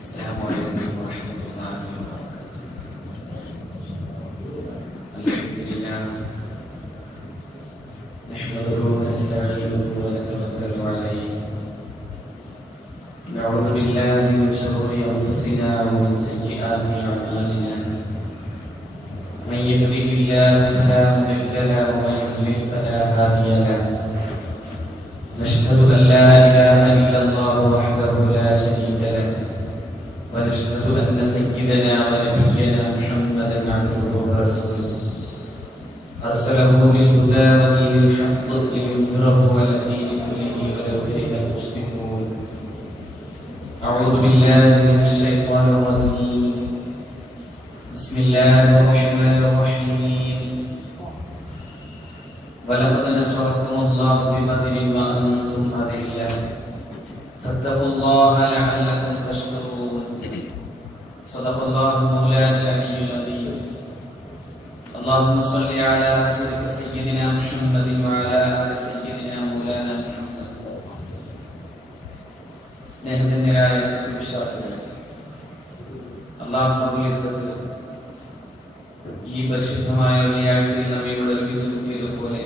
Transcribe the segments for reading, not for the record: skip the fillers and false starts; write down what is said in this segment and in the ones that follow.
السلام عليكم ورحمة الله وبركاته. الحمد لله نحمده ونستعينه ونتوكل عليه. نعوذ بالله من شرور أنفسنا ومن سيئات أعمالنا. من يهده الله فلا مضل له ومن يضلل فلا هادي له. نشهد أن لا إله إلا الله وحده لا شريك له، ونشهد أن سيدنا ونبينا محمدا عبده ورسوله أرسله بالهدى ودين الحق ليظهره على الدين كله ولو كره المشركون. أعوذ بالله من الشيطان الرجيم. بسم الله الرحمن الرحيم. ولقد نصركم الله ببدر وأنتم أذلة فاتقوا الله لعلكم تشكرون. صدق الله مولانا العلي العظيم. اللهم صل على سيدنا محمد وعلى آل سيدنا مولانا محمد. സ്നേഹധന്യരായ സത്യവിശ്വാസികളെ, അല്ലാഹു റബ്ബുൽ ഇസ്സത്ത് ഈ പരിശുദ്ധമായ വെള്ളിയാഴ്ചയിൽ നമ്മയോട് ഒരുമിച്ച് കൂട്ടിയതുപോലെ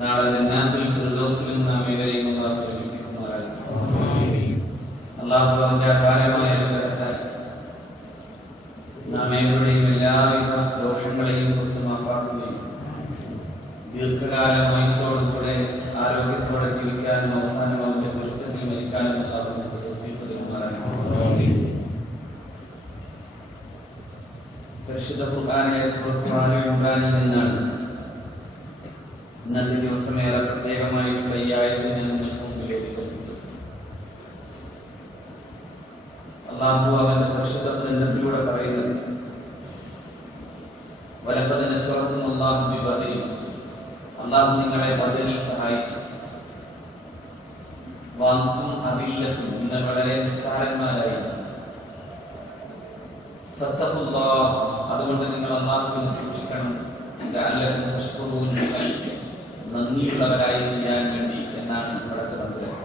നാളെ ജന്നാത്തുൽ ഫിർദൗസിൽ നാം ഏവരെയും അല്ലാഹു ഒരുമിപ്പിക്കുമാറാകട്ടെ. അല്ലാഹു അവന്റെ അപാരമായ അനുഗ്രഹത്താൽ നാം ഏവരുടെയും എല്ലാവിധ ദോഷങ്ങളെയും പുറത്തു മാപ്പാക്കുകയും ദീർഘകാലം ആയുസ്സോടുകൂടെ ആരോഗ്യത്തോടെ ജീവിക്കാനും അവസാനം അവന്റെ പൊരുത്തത്തിൽ മരിക്കാനും അല്ലാഹു നമുക്ക് തൗഫീഖ് നൽകുമാറാകട്ടെ. പരിശുദ്ധ ഖുർആനിലെ സൂറത്തുൽ ആല ഇംറാനിൽ നിന്നാണ് ഇന്നത്തെ ദിവസം ഏറെ പ്രത്യേകമായിട്ടുള്ള ഈ ആയത്ത് ഞാൻ നിങ്ങൾക്ക് മുമ്പിലേക്ക് കൽപ്പിച്ചത്. അല്ലാഹു അവന്റെ പരിശുദ്ധ ഗ്രന്ഥത്തിലൂടെ പറയുന്നത്, വലഖദ് നസറക്കും അല്ലാഹു ബിബദരി, അല്ലാഹു നിങ്ങളെ ബദരിൽ സഹായിച്ചു. വഅൻതും അദില്ലത്തും, നിങ്ങൾ വളരെ നിസ്സാരന്മാരായിരുന്നു. ഫത്തഖുല്ലാഹ്, അതുകൊണ്ട് നിങ്ങൾ അല്ലാഹുവിനെ സൂക്ഷിക്കണം. ലഅല്ലകും തഷ്കുറൂൻ, നിങ്ങൾ നന്ദിയുള്ളവരായി തീരാൻ വേണ്ടി എന്നാണ് പടച്ചതമ്പുരാൻ.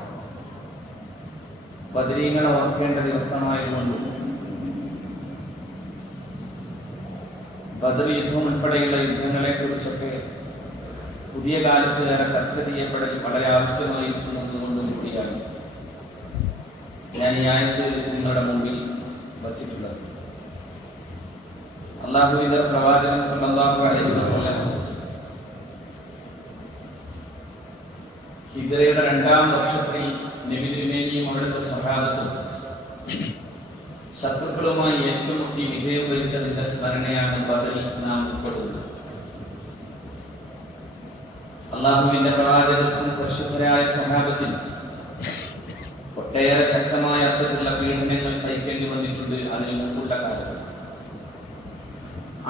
ബദരീങ്ങളെ ഓർക്കേണ്ട ദിവസമായതുകൊണ്ട് ബദർ യുദ്ധം ഉൾപ്പെടെയുള്ള യുദ്ധങ്ങളെ കുറിച്ചൊക്കെ പുതിയ കാലത്ത് ഏറെ ചർച്ച ചെയ്യപ്പെടൽ വളരെ ആവശ്യമായിരിക്കുന്നതുകൊണ്ടും കൂടിയാണ് ഞാൻ ഈ ആയത്ത് നിങ്ങളുടെ മുമ്പിൽ വച്ചിട്ടുള്ളത്. അല്ലാഹുവിന്റെ പ്രവാചകൻ സല്ലല്ലാഹു അലൈഹി വസല്ലം ഹിജ്റയുടെ 2-ാം വർഷത്തിൽ നബി തിരുമേനിയും അവിടുത്തെ സ്വഹാബത്തും ശത്രുക്കളുമായി ഏറ്റുമുട്ടി വിജയം വരിച്ചതിന്റെ സ്മരണയാണ് ബദറിൽ നാം ഉൾപ്പെടുന്നത്. അല്ലാഹുവിന്റെ പ്രവാചകർക്കും പരിശുദ്ധരായ സ്വഹാബത്തിനും ഒട്ടേറെ ശക്തമായ അർത്ഥത്തിലുള്ള പീഡനങ്ങൾ സഹിക്കേണ്ടി വന്നിട്ടുണ്ട് അതിന് മുമ്പുള്ള കാലത്ത്.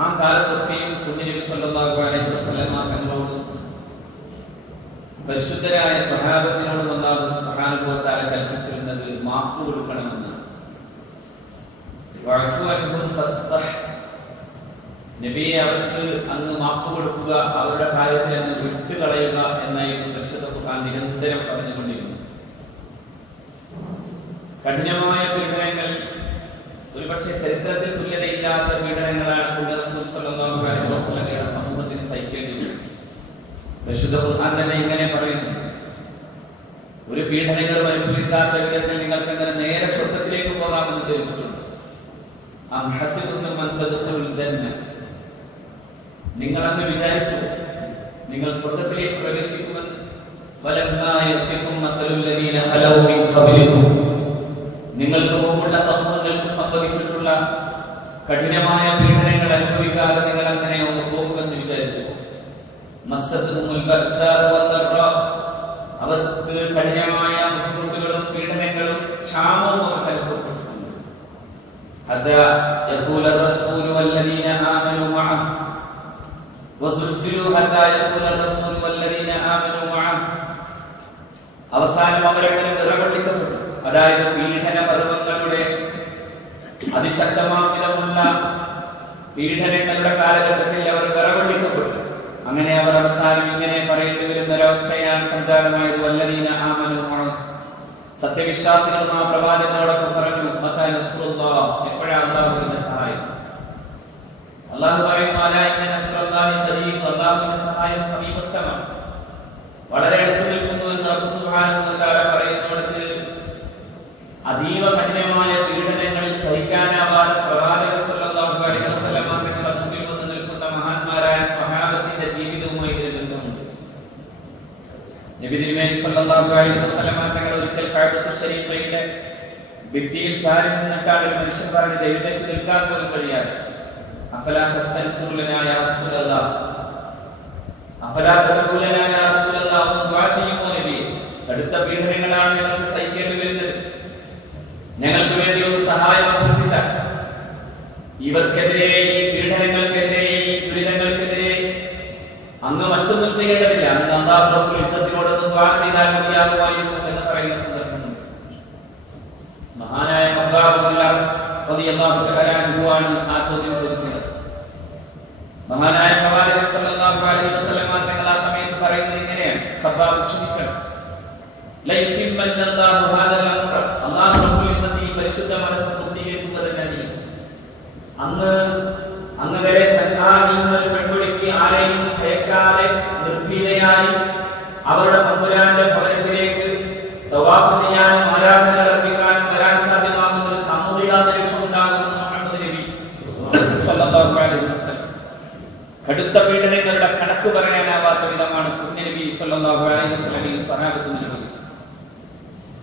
ആ കാലത്തൊക്കെയും നബി സല്ലല്ലാഹു അലൈഹി വസല്ലം തങ്ങളോട് പരിശുദ്ധരായ സ്വഹാബത്തിനോട് അല്ലാഹു സുബ്ഹാനഹു വ തആല കൽപ്പിച്ചിരുന്നത് മാപ്പ് കൊടുക്കണമെന്നാണ്. വഅഫു അൻഹും ഫസ്തഹ്, നബിയെ അവർക്ക് അങ്ങ് മാപ്പ് കൊടുക്കുക, അവരുടെ കാര്യത്തിൽ അങ്ങ് വിട്ടുകളയുക എന്നായിരുന്നു പരിശുദ്ധ ഖുർആൻ നിരന്തരം പറഞ്ഞുകൊണ്ടിരുന്നത്. കഠിനമായ പീഡനങ്ങൾ, ഒരുപക്ഷെ ചരിത്രത്തിൽ തുല്യതയില്ലാത്ത പീഡനങ്ങളാണ് റസൂൽ സല്ലല്ലാഹു അലൈഹി വസല്ലമയുടെ സമൂഹത്തിന് സഹിക്കേണ്ടി വന്നത്. പരിശുദ്ധ ഖുർആൻ തന്നെ ഇങ്ങനെ പറയുന്നു, ഒരു പീഡനങ്ങളും അനുഭവിക്കാത്ത വിധത്തിൽ നിങ്ങൾക്ക് അങ്ങനെ നേരെ സ്വർഗ്ഗത്തിലേക്ക് പോകാമെന്ന് ധരിച്ചിട്ടുണ്ട്. അം ഹസിബതും അൻ തദ്ഖുലുൽ ജന്ന, നിങ്ങൾ അങ്ങ് വിചാരിച്ചു നിങ്ങൾ സ്വർഗ്ഗത്തിലേക്ക് പ്രവേശിക്കുമെന്ന്. വലമ്മാ യഅതികും മസലുൽ ലദീന ഖലൗ മിൻ ഖബ്ലികും, നിങ്ങൾക്ക് മുമ്പുള്ള സമൂഹങ്ങൾക്ക് സംഭവിച്ചിട്ടുള്ള കഠിനമായ പീഡനങ്ങൾ അനുഭവിക്കാതെ നിങ്ങൾ അങ്ങനെ ഒന്ന് പോകുമെന്ന് വിചാരിച്ചു. മസ്സത്തുൽ ബഅസാ വദ്ദറാ, അവർക്ക് കഠിനമായ ബുദ്ധിമുട്ടുകളും പീഡനങ്ങളും ക്ഷാമവും അവർക്ക് അനുഭവപ്പെട്ടിട്ടുണ്ട്. ഹദാ യഖൂല റസൂലു വല്ലദീന ആമനൂ മഅഹു വസുൽസിലു ഹദാ യഖൂല റസൂലു വല്ലദീന ആമനൂ മഅഹു, അവസാനം അവരങ്ങനെ വിറകൊള്ളിക്കപ്പെട്ടു. അതായത് പീഡന പർവ്വങ്ങളുടെ അതിശക്തമാമുള്ള പീഡനങ്ങളുടെ കാലഘട്ടത്തിൽ അവർ വിറകൊള്ളിക്കപ്പെട്ടു. അങ്ങനെ അവർ അവസാനം ഇങ്ങനെ പറയേണ്ടി വരുന്ന ഒരവസ്ഥയാണ് സംജാതമായത്. വല്ലദീന ആമനൂ മഅഹു, സത്യവിശ്വാസികൾ ആ പ്രവാചകനോടൊപ്പം പറഞ്ഞു അതീവ കഠിനമായ പീഡനങ്ങൾ സഹിക്കാനാവാതെ പ്രവാചകൻ സല്ലല്ലാഹു അലൈഹി വസല്ലം തങ്ങളുടെ മുന്നിൽ വന്ന് നിൽക്കുന്ന മഹാന്മാരായ സ്വഹാബത്തിന്റെ ജീവിതവുമായി ഇതിന് ബന്ധമുണ്ട്. നബി തിരുമേനി സല്ലല്ലാഹു അലൈഹി വസല്ലം തങ്ങൾ ഒരിക്കൽ കഅബത്തുൽ ശരീഫയിലെ ഭിത്തിയിൽ ചാരി നിന്നിട്ടാണ് ഒരു മനുഷ്യൻ പറഞ്ഞത്, എഴുന്നേറ്റ് നിൽക്കാൻ പോലും കഴിയാതെ, അഫലാ തസ്തൻസിറു ലനാ യാ റസൂലല്ലാഹ്, അഫലാ തദഉ ലനാ യാ റസൂലല്ലാഹ്, ഒന്ന് ദുആ ചെയ്യുമോ നബി? കടുത്ത പീഡനങ്ങളാണ് ഞങ്ങൾക്ക് സഹിക്കേണ്ടി വരുന്നത്, ഞങ്ങൾക്ക് വേണ്ടി ഒരു സഹായം അഭ്യർത്ഥിച്ച. ഇവർക്കെതിരെ, ഈ പീഡനങ്ങൾക്കെതിരെ, ഈ ദുരിതങ്ങൾക്കെതിരെ അങ്ങ് മറ്റൊന്നും ചെയ്യേണ്ടതില്ല, അങ്ങ് അല്ലാഹു റബ്ബുൽ ഇസ്സത്തിനോടൊന്ന് ദുആ ചെയ്താൽ മതിയാകുമായിരുന്നു എന്ന് പറയുന്ന സന്ദർഭമുണ്ട്. മഹാനായ ഖബ്ബാബ് ബിൻ അർത്ത് റളിയല്ലാഹു തആല അൻഹു ആണ് ആ ചോദ്യം ചോദിക്കുന്നത്. മഹാനായ പ്രവാചകൻ സല്ലല്ലാഹു അലൈഹി വസല്ലം തങ്ങൾ ആ സമയത്ത് പറയുന്നത് ഇങ്ങനെയാണ്, ഖബ്ബാബ് ക്ഷമിക്കണം, ലയതിമന്നല്ലാഹു ഹാദൽ അംറ, അല്ലാഹു റബ്ബുൽ ഇസ്സത്തി പരിശുദ്ധ മതത്തെ പൂർത്തീകരിക്കുക തന്നെ ചെയ്യും. അങ്ങ് വരെ സന്താനീങ്ങൾ പെൺകുടിക്ക് ആരെയും ഭയക്കാതെ നിർഭീതയായി അവരുടെ തമ്പുരാന്റെ ഭവനത്തിലേക്ക് തവാഫ് ചെയ്യാനും ആരാധന അർപ്പിക്കാനും വരാൻ സാധ്യമാകുന്ന ഒരു സാമൂഹിക അന്തരീക്ഷം ഉണ്ടാകുമെന്ന് മുഹമ്മദ് നബി സല്ലല്ലാഹു അലൈഹി വസല്ലം. കടുത്ത പീഡനങ്ങളുടെ കണക്ക് പറയാനാവാത്ത വിധമാണ് നബി സല്ലല്ലാഹു അലൈഹി വസല്ലം സ്വഹാബത്തിന് നിർവഹിച്ചത്.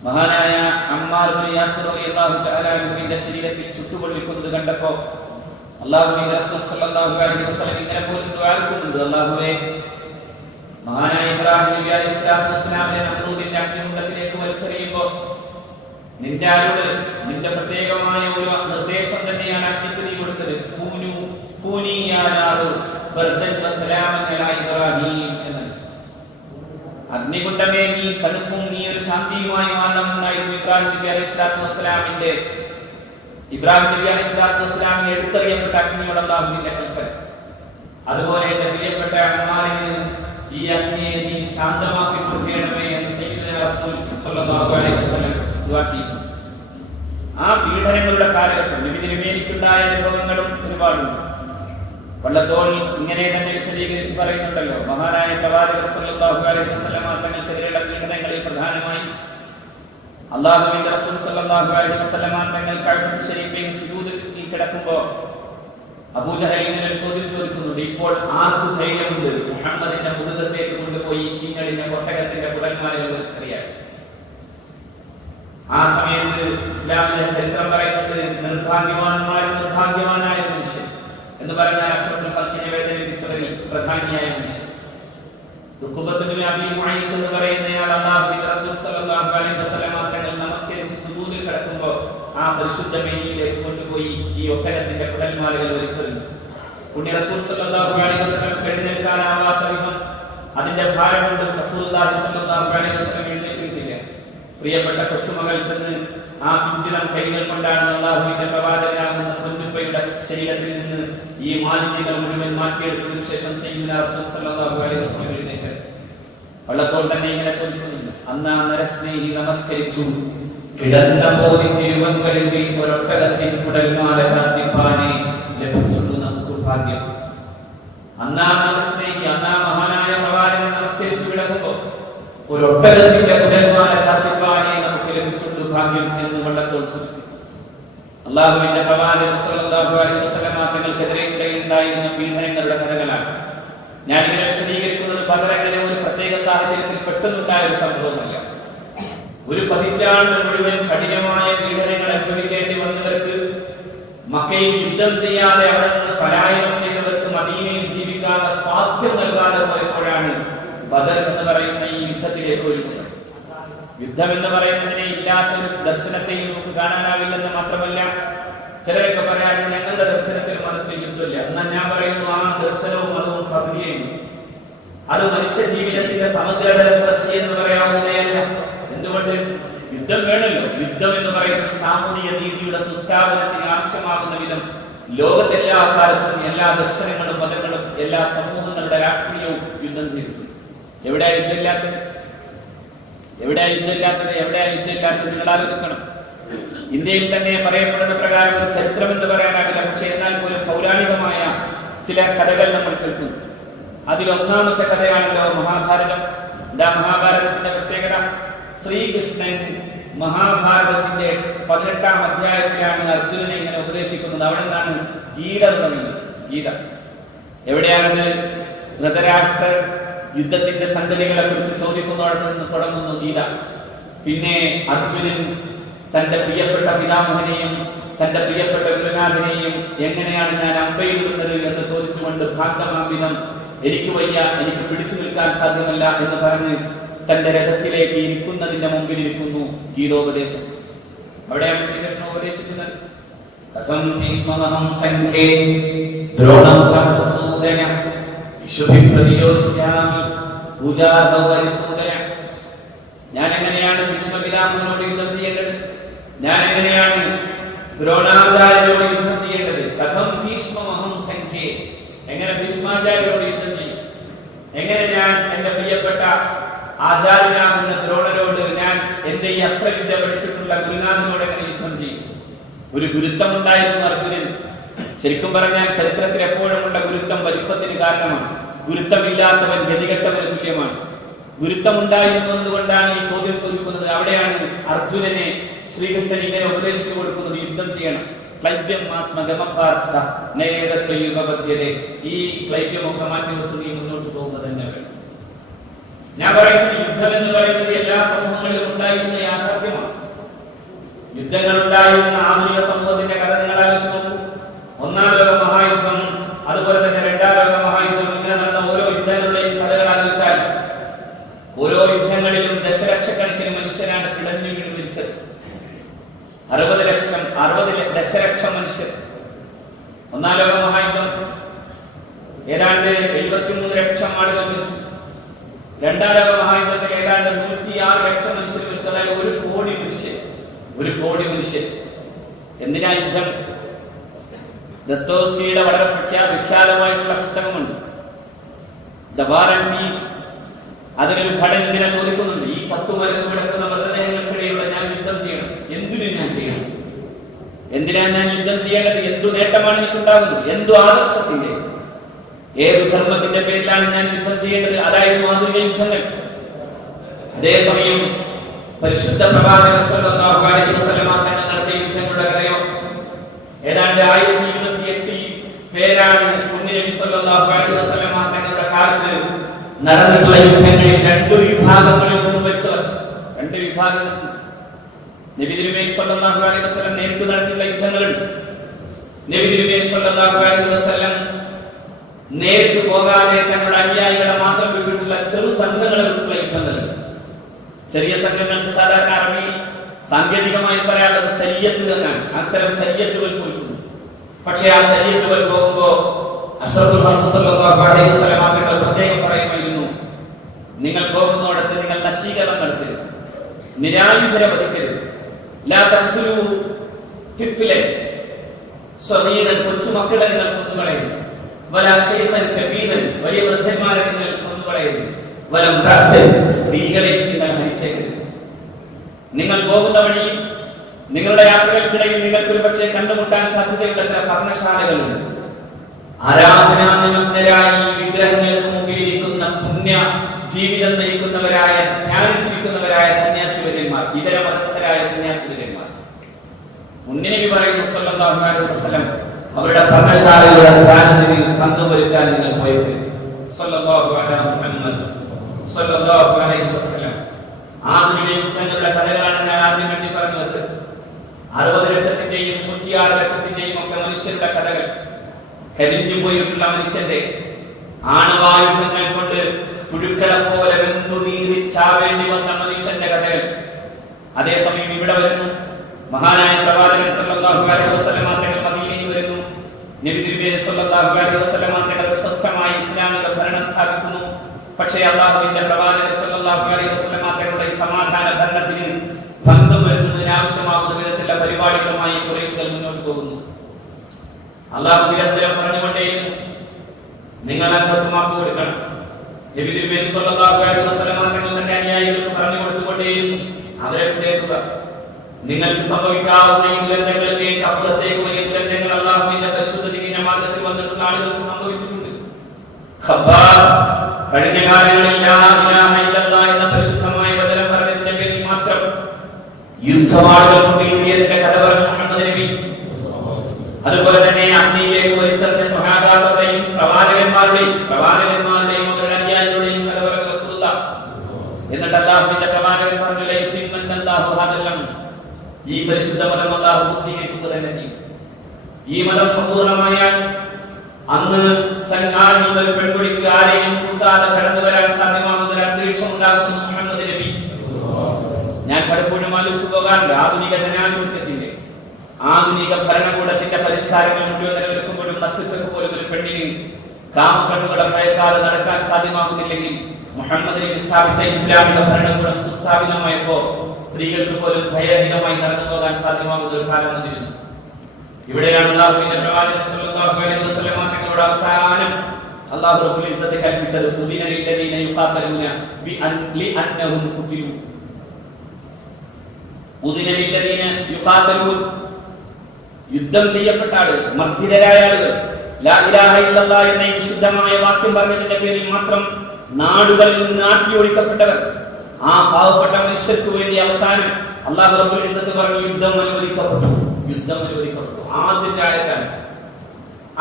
മഹാനായ അമ്മാർ ഇബ്നു യാസിർ റളിയല്ലാഹു തആല അൻഹുവിന്റെ ശരീരത്തിൽ ചുട്ടുപൊള്ളിക്കുന്നത് കണ്ടപ്പോൾ അല്ലാഹുവിന്റെ റസൂൽ സല്ലല്ലാഹു അലൈഹി വസല്ലം ഇങ്ങനെ പോലും ദുആർക്കുന്നുണ്ട്, അല്ലാഹുവേ, മഹാനായ ഇബ്രാഹിം നബി അലൈഹി സ്വലാത്തു വസ്സലാമിനെ നമ്രൂദിന്റെ അഗ്നികുണ്ഡത്തിലേക്ക് വലിച്ചെറിയുമ്പോൾ നിന്റെ ആരോട് നിന്റെ പ്രത്യേകമായ ഒരു നിർദ്ദേശം തന്നെയാണ് അഗ്നിക്ക് നീ കൊടുത്തത്, കൂനി യാ നാറു ബർദൻ വസലാമൻ അലാ ഇബ്രാഹിം എന്നാണ്. അഗ്നികുണ്ഡമേ, നീ തണുപ്പും നീ ഒരു ശാന്തിയുമായി മാറണമെന്നായിരുന്നു ഇബ്രാഹിം നബി അലൈഹി സ്വലാത്തു വസ്സലാമിനെ എടുത്തറിയപ്പെട്ട അഗ്നിയോട് അല്ലാഹുവിന്റെ കൽപ്പന. അതുപോലെ എന്റെ പ്രിയപ്പെട്ട അമ്മാറിന് ഈ അഗ്നിയെ നീ ശാന്തമാക്കി കൊടുക്കണമേ എന്ന് സയ്യിദുനാ റസൂൽ സ്വല്ലല്ലാഹു അലൈഹി വസല്ലം ദുആ ചെയ്യുന്നു. ആ പീഡനങ്ങളുടെ കാലഘട്ടം നബി തിരുമേനിക്കുണ്ടായ അനുഭവങ്ങളും ഒരുപാടുണ്ട്. വള്ളത്തോൾ ഇങ്ങനെ തന്നെ വിശദീകരിച്ച് പറയുന്നുണ്ടല്ലോ, മഹാനായ പ്രവാചകൻ സല്ലല്ലാഹു അലൈഹി വസല്ലം തങ്ങൾക്കെതിരെയുള്ള പീഡനങ്ങളിൽ പ്രധാനമായി അല്ലാഹുവിന്റെ റസൂൽ സല്ലല്ലാഹു അലൈഹി വസല്ലം തങ്ങൾ കഅബത്തുൽ ശരീഫിൽ സുജൂദിൽ കിടക്കുമ്പോൾ അബൂജഹൽ ഇങ്ങനെ ഒരു ചോദ്യം ചോദിക്കുന്നുണ്ട്, ഇപ്പോൾ ആർക്ക് ധൈര്യമുണ്ട് മുഹമ്മദിന്റെ മുതുകത്തേക്ക് കൊണ്ടുപോയി ചീഞ്ഞളിഞ്ഞ ഒട്ടകത്തിന്റെ കുടൽമാലകൾ വലിച്ചെറിയാൻ? ആ സമയത്ത് ഇസ്ലാമിന്റെ ചരിത്രം പറയുന്നത്, നിർഭാഗ്യവാനായ മനുഷ്യൻ എന്ന് പറഞ്ഞാൽ അഷ്റഫുൽ ഖൽഖിനെ വേദനിപ്പിച്ചവരിൽ പ്രധാനിയായ മനുഷ്യൻ ഉഖബത്ത് ബിൻ അബീ മുഅയ്യിത്ത് എന്ന് പറയുന്നയാൾ അല്ലാഹുവിന്റെ റസൂൽ സല്ലല്ലാഹു അലൈഹി വസല്ലം തങ്ങൾ നമസ്കരിച്ച് സുജൂദിൽ കിടക്കുമ്പോൾ ആ പരിശുദ്ധ മേനിയിലേക്ക് കൊണ്ടുപോയി ഈ ഒട്ടകത്തിന്റെ കുടൽമാലകൾ വലിച്ചെറിഞ്ഞു. പുണ്യ റസൂൽ സല്ലല്ലാഹു അലൈഹി വസല്ലം എഴുന്നേൽക്കാനാവാത്ത വിധം അതിന്റെ ഭാരം കൊണ്ട് റസൂലുള്ളാഹി സല്ലല്ലാഹു അലൈഹി വസല്ലം എഴുന്നേറ്റിട്ടില്ല. പ്രിയപ്പെട്ട കൊച്ചുമകൾ ചെന്ന് ആ പിഞ്ചിളം കൈകൾ കൊണ്ടാണ് അല്ലാഹുവിന്റെ പ്രവാചകനാകുന്ന പൊന്നുപ്പയുടെ ശരീരത്തിൽ നിന്ന് ഈ മാലിന്യങ്ങൾ മുഴുവൻ മാറ്റിയെടുത്തതിനു ശേഷം സയ്യിദുനാ റസൂൽ സല്ലല്ലാഹു അലൈഹി വസല്ലം എഴുന്നേറ്റ് വള്ളത്തോൾ തന്നെ ഇങ്ങനെ ചോദിക്കുന്നുണ്ട്, അന്ന് ആ നരസ്നേഹി നമസ്കരിച്ചു കിടന്ന പോയി തിരുവങ്കലിൽ ഒരൊട്ടകത്തിൻ കുടൽമാല ചാർത്തിപ്പാനെ ലഭിച്ചുള്ളൂ നമുക്ക് ഭാഗ്യം. അന്നാ നരസ്നേഹി, അന്നാ മഹാനായ പ്രവാചകൻ നമസ്കരിച്ചു കിടക്കുമ്പോൾ ഒരൊട്ടകത്തിന്റെ കുടൽമാല ചാർത്തിപ്പാനെ നമുക്ക് ലഭിച്ചുള്ളൂ ഭാഗ്യം എന്ന് വള്ളത്തോൾ സൂചിപ്പിച്ചു. അല്ലാഹുവിന്റെ പ്രവാചകൻ സല്ലല്ലാഹു അലൈഹി വസല്ലം തങ്ങൾക്കെതിരെ ഉണ്ടായിരുന്ന പീഡനങ്ങളുടെ കഥകളാണ് ഞാനിങ്ങനെ വിശദീകരിക്കുന്നത്. പകരങ്ങനെ ഒരു പ്രത്യേക സാഹചര്യത്തിൽ പെട്ടെന്നുണ്ടായ ഒരു സംഭവമല്ല. ഒരു പതിറ്റാണ്ട് മുഴുവൻ കഠിനമായ പീഡനങ്ങൾ അനുഭവിക്കേണ്ടി വന്നവർക്ക്, മക്കയിൽ യുദ്ധം ചെയ്യാതെ അവിടെ നിന്ന് പലായനം ചെയ്തവർക്ക് മദീനയിൽ ജീവിക്കാനുള്ള സ്വാസ്ഥ്യം നൽകാതെ പോയപ്പോഴാണ് ബദർ എന്ന് പറയുന്ന ഈ യുദ്ധത്തിലേക്ക് ഒരുങ്ങുന്നത്. യുദ്ധം എന്ന് പറയുന്നതിനെ ഇല്ലാത്തൊരു ദർശനത്തെയും നമുക്ക് കാണാനാവില്ലെന്ന് മാത്രമല്ല, ചിലരൊക്കെ പറയാറുണ്ട് ഞങ്ങളുടെ ദർശനത്തിൽ മതത്തിൽ യുദ്ധമില്ല. എന്നാൽ ഞാൻ പറയുന്നു, ആ ദർശനവും മതവും പകുതിയായിരുന്നു. അത് മനുഷ്യ ജീവിതത്തിന്റെ സമഗ്രതല സ്പർശി എന്ന് പറയാവുന്നതല്ല. എന്തുകൊണ്ട്? യുദ്ധം വേണമല്ലോ. യുദ്ധം എന്ന് പറയുന്നത് സാമൂഹിക നീതിയുടെ സുസ്ഥാപനത്തിന് ആവശ്യമാകുന്ന വിധം ലോകത്തെല്ലാ കാലത്തും എല്ലാ ദർശനങ്ങളും മതങ്ങളും എല്ലാ സമൂഹങ്ങളുടെ രാഷ്ട്രീയവും യുദ്ധം ചെയ്തിട്ടുണ്ട്. എവിടെയാ യുദ്ധമില്ലാത്തത്? എവിടെയാ യുദ്ധമില്ലാത്തത് നിങ്ങൾ ആലോചിക്കണം. ഇന്ത്യയിൽ തന്നെ പറയപ്പെടുന്ന പ്രകാരം ഒരു ചരിത്രം എന്ന് പറയാനാവില്ല, പക്ഷെ എന്നാൽ പോലും പൗരാണികമായ ചില കഥകൾ നമ്മൾ കേൾക്കുന്നു. അതിലൊന്നാമത്തെ കഥയാണല്ലോ മഹാഭാരതം. എന്താ മഹാഭാരതത്തിന്റെ പ്രത്യേകത? ശ്രീകൃഷ്ണൻ മഹാഭാരതത്തിന്റെ 18-ാം അധ്യായത്തിലാണ് അർജുനനെ ഇങ്ങനെ ഉപദേശിക്കുന്നത്. അവിടെ നിന്നാണ് ഗീത തുടങ്ങുന്നത്. ഗീത എവിടെയാണെന്ന് ധൃതരാഷ്ട്രർ യുദ്ധത്തിന്റെ സംഗതികളെ കുറിച്ച് ചോദിക്കുന്നതോടത്ത് നിന്ന് തുടങ്ങുന്നു ഗീത. പിന്നെ അർജുനൻ തന്റെ പ്രിയപ്പെട്ട പിതാമഹനെയും തന്റെ പ്രിയപ്പെട്ട ഗുരുനാഥനെയും എങ്ങനെയാണ് ഞാൻ അമ്പെയ്തിരുന്നത് എന്ന് ചോദിച്ചുകൊണ്ട് ഭാഗമാംവിധം എനിക്ക് വയ്യ, എനിക്ക് പിടിച്ചു നിൽക്കാൻ സാധ്യമല്ല എന്ന് പറഞ്ഞ് തന്റെ രഥത്തിലേക്ക് ഇരിക്കുന്നതിന്റെ മുമ്പിൽ ഇരിക്കുന്നു ഗീതോപദേശം. അവിടെയാണ് ശ്രീകൃഷ്ണൻ ഉപദേശിക്കുന്നത്. കഥം ഭീഷ്മമഹം സംഘേ ദ്രോണം ചാപസൂദന വിശുഭി പ്രതിയോത്സ്യാമി പൂജാധൗ ഹരിസൂദന. ഞാൻ എങ്ങനെയാണ് ഭീഷ്മപിതാമഹനോട് യുദ്ധം ചെയ്യേണ്ടത്, ഞാൻ എങ്ങനെയാണ് ദ്രോണാചാര്യരോട് യുദ്ധം ചെയ്യേണ്ടത്. കഥം ഭീഷ്മമഹം സംഘേ, എങ്ങനെ ഭീഷ്മാചാര്യരോട് യുദ്ധം ചെയ്യും, എങ്ങനെ ഞാൻ എന്റെ പ്രിയപ്പെട്ട ആചാര്യനാകുന്ന ദ്രോണരോട്, ഞാൻ എന്റെ ഈ അസ്ത്രവിദ്യ പഠിച്ചിട്ടുള്ള ഗുരുനാഥനോട് എങ്ങനെ യുദ്ധം ചെയ്യും. ഒരു ഗുരുത്വം ഉണ്ടായിരുന്നു അർജുനൻ. ശരിക്കും പറഞ്ഞാൽ ചരിത്രത്തിൽ എപ്പോഴുമുള്ള ഗുരുത്വം വലിപ്പത്തിന് കാരണമാണ്. ഗുരുത്വമില്ലാത്തവൻ ഗതികെട്ടവന് തുല്യമാണ്. ഗുരുത്വം ഉണ്ടായിരുന്നത് കൊണ്ടാണ് ഈ ചോദ്യം ചോദിക്കുന്നത്. അവിടെയാണ് അർജുനനെ ശ്രീകൃഷ്ണൻ ഇങ്ങനെ ഉപദേശിച്ചു കൊടുക്കുന്നത്, യുദ്ധം ചെയ്യണം. ഈ ക്ലൈബ്യമൊക്കെ മാറ്റി വെച്ച് നീ മുന്നോട്ട് പോകുന്നത് തന്നെ വേണം. ഞാൻ പറയുന്നത് യുദ്ധം എന്ന് പറയുന്നത് എല്ലാ സമൂഹങ്ങളിലും ഉണ്ടായിരുന്ന യാഥാർത്ഥ്യമാണ്. യുദ്ധങ്ങൾ ഉണ്ടായിരുന്ന ആധുനിക സമൂഹത്തിന്റെ കഥ നിങ്ങൾ ആലോചിച്ച് നോക്കൂ. ഒന്നാം ലോക മഹായുദ്ധം, അതുപോലെ തന്നെ രണ്ടാം ലോക മഹായുദ്ധം, ഇങ്ങനെ നടന്ന ഓരോ യുദ്ധങ്ങളുടെയും കഥകൾ ആലോചിച്ചാൽ ഓരോ യുദ്ധങ്ങളിലും ദശലക്ഷക്കണക്കിന് മനുഷ്യരാണ് പിടഞ്ഞു വീണ് മരിച്ചത്. 60 ദശലക്ഷം മനുഷ്യർ. ഒന്നാം ലോക മഹായുദ്ധം ഏതാണ്ട് 73 ലക്ഷം ആളുകൾ മരിച്ചു. രണ്ടാം ലോക മഹായുദ്ധത്തിൽ ഏതാണ്ട് 106 ലക്ഷം മനുഷ്യർ മരിച്ചു. അതായത് 1 കോടി മനുഷ്യർ. 1 കോടി മനുഷ്യർ. എന്തിനാ യുദ്ധം? ദസ്തോവ്സ്കിയുടെ വളരെ വിഖ്യാതമായിട്ടുള്ള പുസ്തകമുണ്ട്, ദ വാർ ആൻഡ് പീസ്. അതിലൊരു ഭടൻ ഇങ്ങനെ ചോദിക്കുന്നുണ്ട്, ഈ ചത്തുമരിച്ചു കിടക്കുന്ന മൃതദേഹങ്ങൾക്കിടയിലുള്ള ഞാൻ യുദ്ധം ചെയ്യണം, എന്തിനു ഞാൻ ചെയ്യണം, എന്തിനാണ് ഞാൻ യുദ്ധം ചെയ്യേണ്ടത്, എന്തു നേട്ടമാണ് എനിക്കുണ്ടാകുന്നത്, എന്തു ആദർശത്തിന്റെ, ഏതു ധർമ്മത്തിന്റെ പേരിലാണ് ഞാൻ യുദ്ധം ചെയ്യേണ്ടത്? അതായിരുന്നു ആധുനിക യുദ്ധങ്ങൾ. അതേസമയം പരിശുദ്ധ പ്രവാചകൻ സ്വല്ലല്ലാഹു അലൈഹി വസല്ലം തങ്ങൾ നടത്തിയ യുദ്ധങ്ങളുടെ കഥയോ ഏതാണ്ട് 1028 പേരാണ് നബി സ്വല്ലല്ലാഹു അലൈഹി വസല്ലം തങ്ങളുടെ കാലത്ത് നടന്നിട്ടുള്ള യുദ്ധങ്ങളിൽ 2 വിഭാഗങ്ങളിൽ നിന്ന് വെച്ചവർ. 2 വിഭാഗങ്ങൾ. നബി തിരുമേനി സ്വല്ലല്ലാഹു അലൈഹി വസല്ലം നേരിട്ട് നടത്തിയുള്ള യുദ്ധങ്ങളുണ്ട്. നബി തിരുമേനി സ്വല്ലല്ലാഹു അലൈഹി വസല്ലം നേരിട്ട് പോകാതെ തങ്ങളുടെ അനുയായികളെ മാത്രം വിട്ടിട്ടുള്ള ചെറു സംഘങ്ങളെ വിട്ടിട്ടുള്ള യുദ്ധങ്ങളുണ്ട്. ചെറിയ സംഘങ്ങൾക്ക് സാധാരണ അറബിയിൽ സാങ്കേതികമായി പറയാനുള്ളത് സരിയത്ത് എന്നാണ്. അത്തരം സരിയത്തുകൾ പോയിട്ടുണ്ട്. പക്ഷെ ആ സരിയത്തുകൾ പോകുമ്പോ അഷ്റഫുൽ ഖൽഖ് സ്വല്ലല്ലാഹു അലൈഹി വസല്ലം തങ്ങൾ പ്രത്യേകം പറയുമായിരുന്നു, നിങ്ങൾ പോകുന്നിടത്ത് നിങ്ങൾ നശീകരണം നടത്തരുത്, നിരായുധരെ വധിക്കരുത്. ലാ തഖ്തുലു തിഫ്ലൻ സ്വഗീറൻ, കൊച്ചുമക്കളെ നിങ്ങൾ കൊന്നുകളയരുത്. വലാ ശൈഖൻ കബീറൻ, വലിയ വൃദ്ധന്മാരെ നിങ്ങൾ കൊന്നുകളയരുത്. വലം റഅ്തൻ, സ്ത്രീകളെ നിങ്ങൾ ഹനിച്ചേക്കരുത്. നിങ്ങൾ പോകുന്ന വഴി, നിങ്ങളുടെ യാത്രകൾക്കിടയിൽ നിങ്ങൾക്ക് ഒരുപക്ഷെ കണ്ടുമുട്ടാൻ സാധ്യതയുള്ള ചില പർണശാലകളുണ്ട്. ആരാധനാനിമഗ്നരായി വിഗ്രഹങ്ങൾക്ക് മുമ്പിൽ ഇരിക്കുന്ന പുണ്യ ജീവിതം നയിക്കുന്നവരായ, ധ്യാനിച്ചിരിക്കുന്നവരായ സന്യാസിവര്യന്മാർ, ഇതര മതസ്ഥരായ സന്യാസിവര്യന്മാർ. മുന്നണി പറയുന്നു സ്വല്ലല്ലാഹു അലൈഹി വസല്ലം, അവരുടെ പർണശാലകളുടെ ധ്യാനത്തിന് പങ്കുവരുത്താൻ നിങ്ങൾ പോയത്. സ്വല്ലല്ലാഹു അലൈഹി മുഹമ്മദ് സ്വല്ലല്ലാഹു അലൈഹി വസല്ലം. ആധുനിക യുദ്ധങ്ങളുടെ കഥകളാണ് ഞാൻ ആദ്യം വേണ്ടി പറഞ്ഞു വെച്ചത്. 60 ലക്ഷത്തിന്റെയും 106 ലക്ഷത്തിന്റെയും ഒക്കെ മനുഷ്യരുടെ കഥകൾ. കരിഞ്ഞു പോയിട്ടുള്ള മനുഷ്യന്റെ ആണവായുധങ്ങൾ കൊണ്ട് പുഴുക്കളെ പോലെ വെന്തു നീറി ചാവേണ്ടി വന്ന മനുഷ്യന്റെ കഥകൾ. അതേസമയം ഇവിടെ വരുന്നു മഹാനായ പ്രവാചകൻ സ്വല്ലല്ലാഹു അലൈഹി വസല്ലം തങ്ങൾ മദീനയിൽ വരുന്നു. നബി തിരുമേനി സ്വല്ലല്ലാഹു അലൈഹി വസല്ലം തങ്ങൾ പ്രശസ്തമായ ഇസ്ലാമിക ഭരണം സ്ഥാപിക്കുന്നു. പക്ഷേ അല്ലാഹുവിന്റെ പ്രവാചകൻ സ്വല്ലല്ലാഹു അലൈഹി വസല്ലം തങ്ങളുടെ സമാധാന ഭരണത്തിന് ഭംഗം വരുത്തുന്നതിന് ആവശ്യമാകുന്ന വിധത്തിലുള്ള പരിപാടികളുമായി ഖുറൈശികൾ മുന്നോട്ട് പോകുന്നു. അല്ലാഹു നിരന്തരം പറഞ്ഞുകൊണ്ടേയിരുന്നു, നിങ്ങൾ അങ്ങോട്ട് മാപ്പ് കൊടുക്കണം. നബി തിരുമേനി സ്വല്ലല്ലാഹു അലൈഹി വസല്ലം തങ്ങൾ തന്റെ അനുയായികൾക്ക് പറഞ്ഞു കൊടുത്തുകൊണ്ടേയിരുന്നു, അവരെ വിട്ടേക്കുക. നിങ്ങൾക്ക് സംഭവിക്കാവുന്ന ഈ ദുരന്തങ്ങൾക്ക് അപ്പുറത്തേക്ക് വലിയ ദുരന്തങ്ങൾ അല്ലാഹുവിന്റെ പരിശുദ്ധ ദീനിന്റെ മാർഗ്ഗത്തിൽ വന്നിട്ടുള്ള ആളുകൾക്ക് സംഭവിച്ചിട്ടുണ്ട്. കഴിഞ്ഞ കാലങ്ങളിൽ ലാ ഇലാഹ ഇല്ലല്ലാഹ് എന്ന പരിശുദ്ധമായ വചനം പറഞ്ഞതിന്റെ പേരിൽ മാത്രം യുദ്ധവാളുകൾ കൊണ്ട് യൂറിയതിന്റെ കഥ പറഞ്ഞു മുഹമ്മദ് നബി. അതുപോലെ തന്നെ അഗ്നിയിലേക്ക് വലിച്ചെറിഞ്ഞ സ്വഹാബാക്കളുടെയും പ്രവാചകന്മാരുടെയും അവരുടെ അനുയായികളുടെയും കഥ പറഞ്ഞു റസൂലുള്ളാഹ്. എന്നിട്ട് അല്ലാഹുവിന്റെ പ്രവാചകൻ പറഞ്ഞു ലൈത്തിമന്നല്ലാഹു ഹദല്ലം, ഈ പരിശുദ്ധ മതം അല്ലാഹു പൂർത്തീകരിക്കുക തന്നെ ചെയ്യും. ഈ മതം സമ്പൂർണ്ണമായാൽ അന്ന് സന്നാഹി മുതൽ പെൺകുടിക്ക് ആരെയും കൂടാതെ കടന്നു വരാൻ സാധ്യമാകുന്ന അന്തരീക്ഷം ഉണ്ടാകുമെന്ന് മുഹമ്മദ് നബി. ഞാൻ പലപ്പോഴും ആലോചിച്ചു പോകാറുണ്ട്, ആധുനിക ജനാധിപത്യത്തിന്റെ ആധുനിക ഭരണകൂടത്തിന്റെ പരിഷ്കാരങ്ങൾ മുഴുവൻ നിലനിൽക്കുമ്പോഴും നട്ടുച്ചക്ക് പോലും ഒരു പെണ്ണിന് കാമക്കണ്ണുകളെ ഭയക്കാതെ നടക്കാൻ സാധ്യമാകുന്നില്ലെങ്കിൽ മുഹമ്മദ് നബി സ്ഥാപിച്ച ഇസ്ലാമിക ഭരണകൂടം സുസ്ഥാപിതമായപ്പോ സ്ത്രീകൾക്ക് പോലും ഭയരഹിതമായി നടന്നു പോകാൻ സാധ്യമാകുന്ന ഒരു കാലം വന്നിരുന്നു. ഇവിടെയാണ് അല്ലാഹുവിന്റെ പ്രവാചകൻ സ്വല്ലല്ലാഹു അലൈഹി വസല്ലം തങ്ങളുടെ അവസാനം അല്ലാഹു റബ്ബുൽ ഇസ്സത്ത് കൽപ്പിച്ചത് ഉദീന ലില്ലദീന യുഖാതലൂന ലിഅന്നഹും ഖുതിലു. ഉദീന ലില്ലദീന യുഖാതലൂൻ, യുദ്ധം ചെയ്യപ്പെട്ട ആളുകൾ, മർദ്ദിതരായ ആളുകൾ, ലാ ഇലാഹ ഇല്ലല്ലാഹ് എന്ന വിശുദ്ധമായ വാക്യം പറഞ്ഞതിന്റെ പേരിൽ മാത്രം നാടുകളിൽ നിന്ന് ആട്ടിയോടിക്കപ്പെട്ടവർ, ആ പാവപ്പെട്ട മനുഷ്യർക്ക് വേണ്ടി അവസാനം അല്ലാഹു റബ്ബുൽ ഇസ്സത്ത് പറഞ്ഞു യുദ്ധം അനുവദിക്കപ്പെട്ടു. ആദ്യത്തെ ആയത്താണ്.